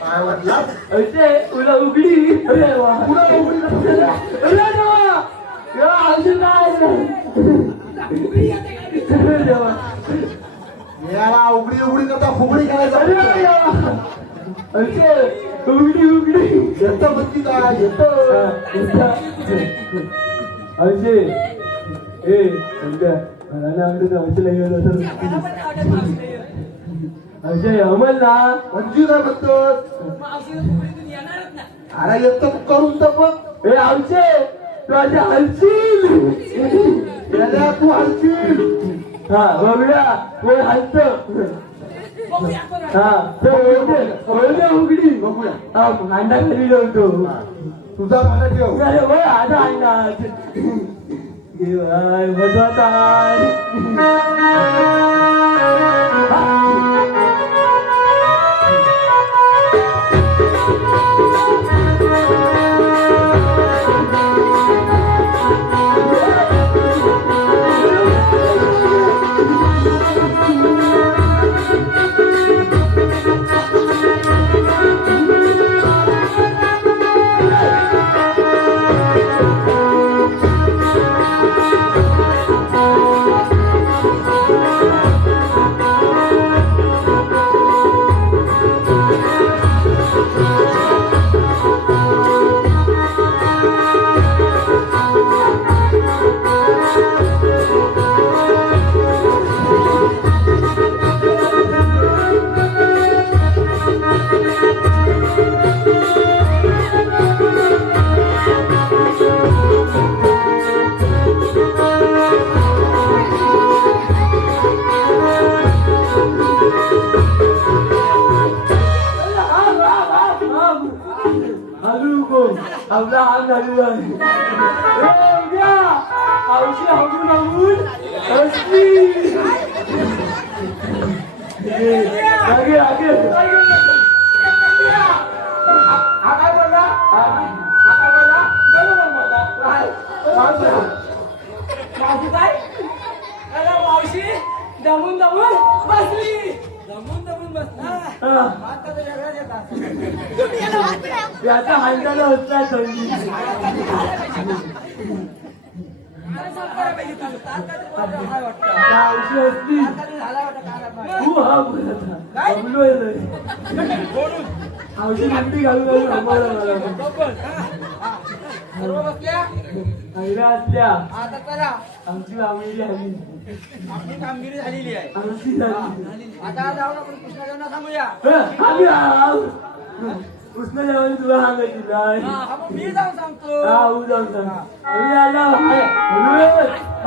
काय वाटला अरे उला उघडी अरे वा अरे देवा याला उघडी उघडी करता फुगडी करायचा उघडी उघडी येतं बत्ती काय येतं असे ए घराला अवशीला गेलं असे अमल ना म्हणजे काय म्हणतोस अरे येतं करून तर बघ ए आमचे तू असे हलशील याला तू हलशील हा बघूया कोण हलत हा उघडी बघूया हा अंडा खाली ठेवतो तुझा भांडा ठेव अरे होय आता अंडा हे बाय महत्वाचा आहे. आपला हात झालेला आहे. औषध हगून हगून हसली. आगे आगे हा काय बोलला? हा काय बोलला? बरोबर बोलला. मावशी काय? अरे मावशी दमून दमून बसली. दमून दमून बसली. आता तर वेगळाच येतात. त्याचा हांडाला होता थंडी. औषध असली तू हा बोलत औषध हंडी घालून घालून थांबवला मला. सर्व बसल्या आईला असल्या आता करा. आमची कामगिरी आली. आपली कामगिरी झालेली आहे. आमची झाली. आता जाऊ आपण कृष्णाजांना सांगूया. कृष्ण जेवण तुला सांगायची हा मग मी जाऊन सांगतो. जाऊन सांग. आम्ही आला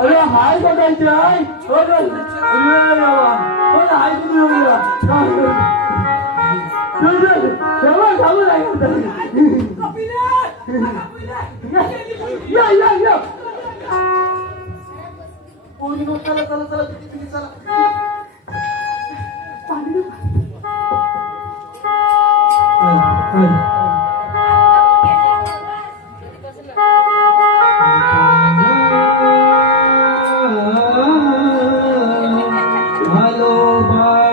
अरे हाय बघायचे हाय हाय तुम्ही या कोणी नको, चला चला चला तुम्ही चला. हॅलो बाळ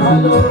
Hello,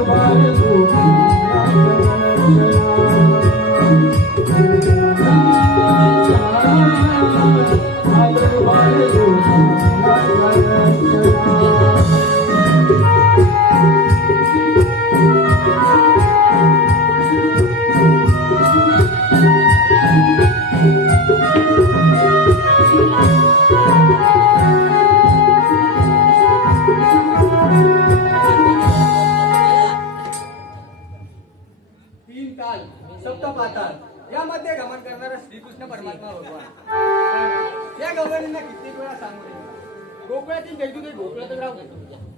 ती काही काही घोकलं तर राहू दे.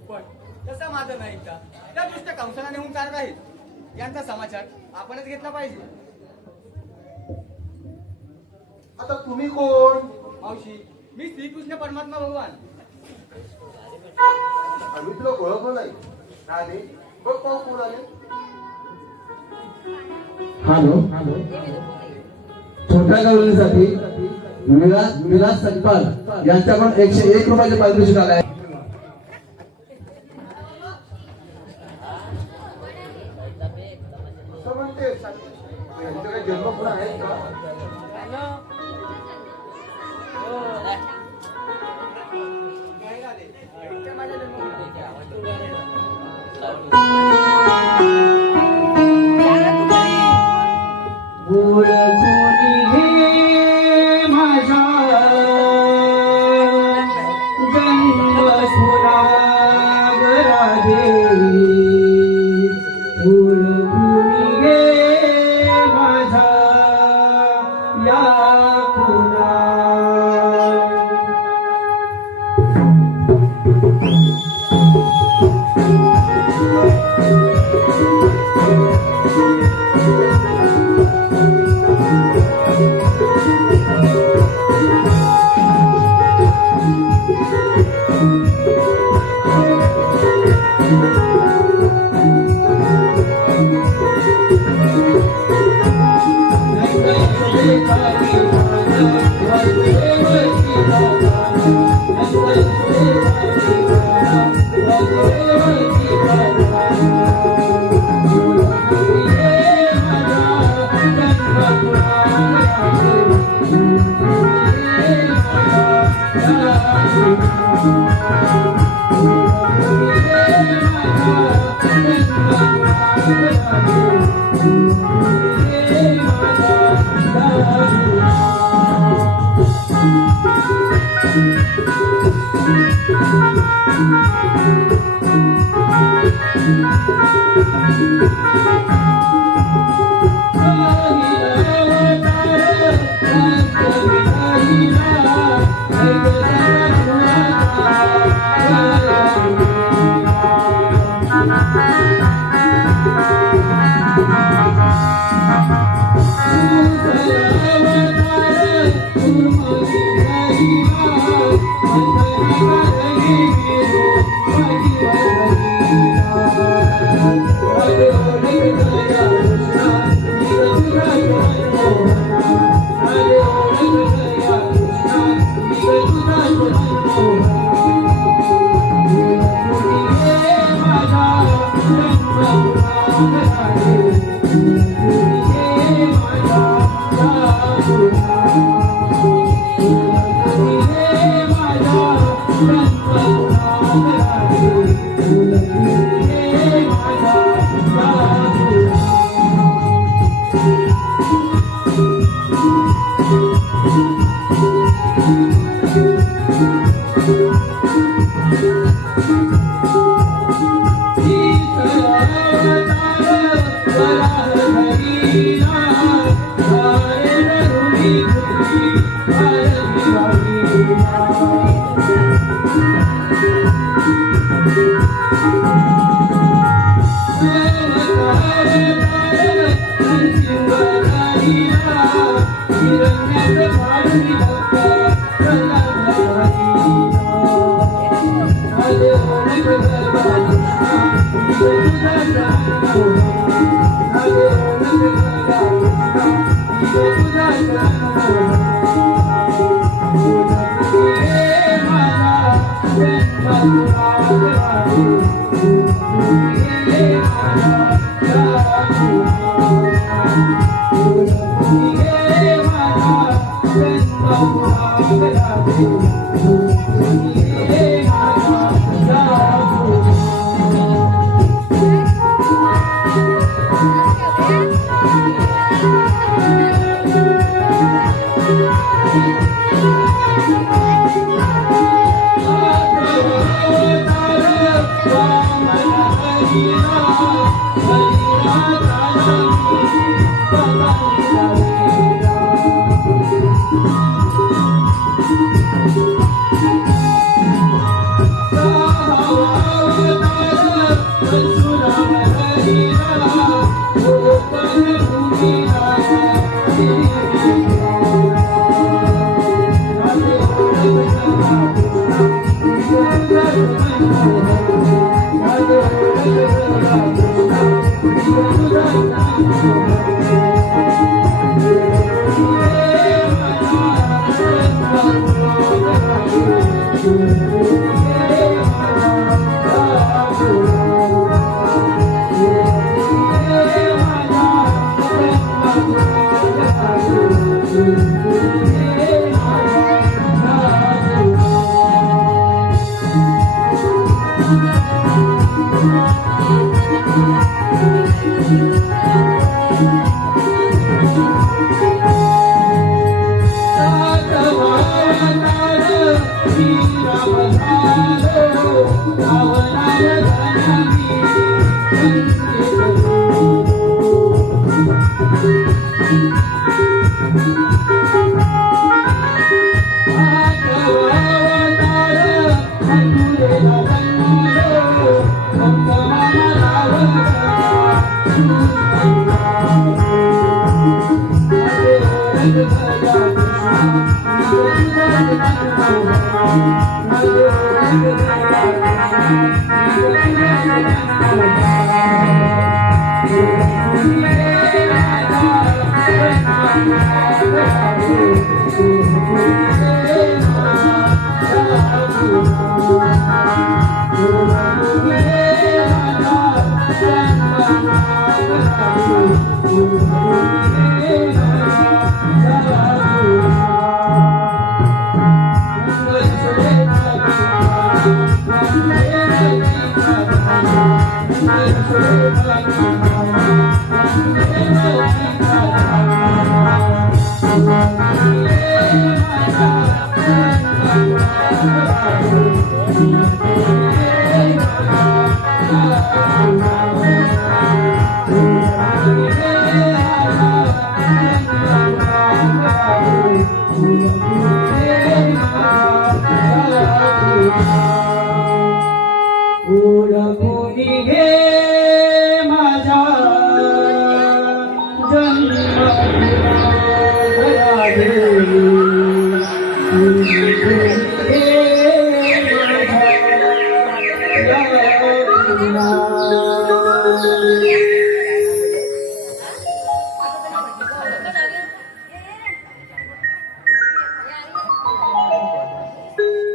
पण तसं माझं नाही का त्या दृष्ट्या कंसाला नेऊन चालत आहेत यांचा समाचार आपणच घेतला पाहिजे. आता तुम्ही कोण? मावशी मी श्रीकृष्ण परमात्मा भगवान. आम्ही तुला ओळखलं नाही. आले बघ पाहू कोण आले. हॅलो छोट्या गावलीसाठी विलास सकपाल यांच्याकडून 101 रुपयाचे पारितोषिक आले आहे. असं म्हणते यांचं काही जन्म पुढे आहे का? नाही झाले. ते माझ्या जन्मभूमीचे. मूळ कोणी हे माझ्या जन्म सुरागरा देवी. मूळ कोणी हे माझ्या या पुन्हा.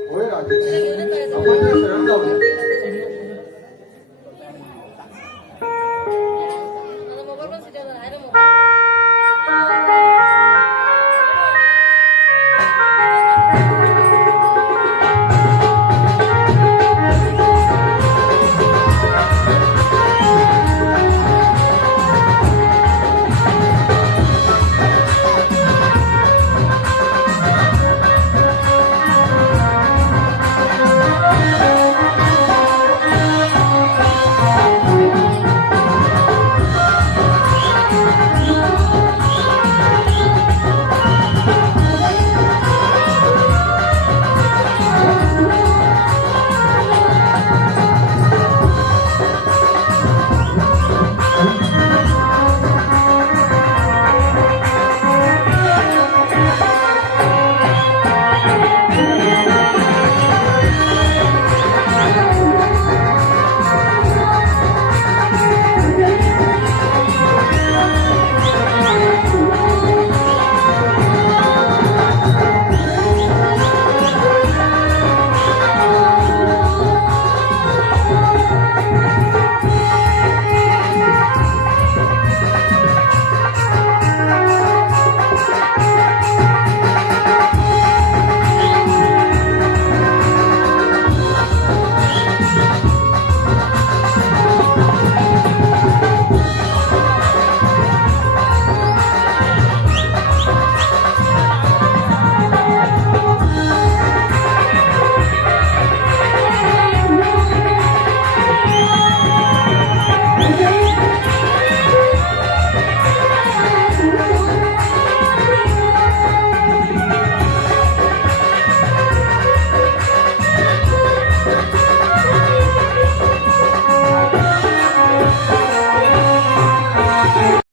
होय राजे आपण ते शरण जाऊया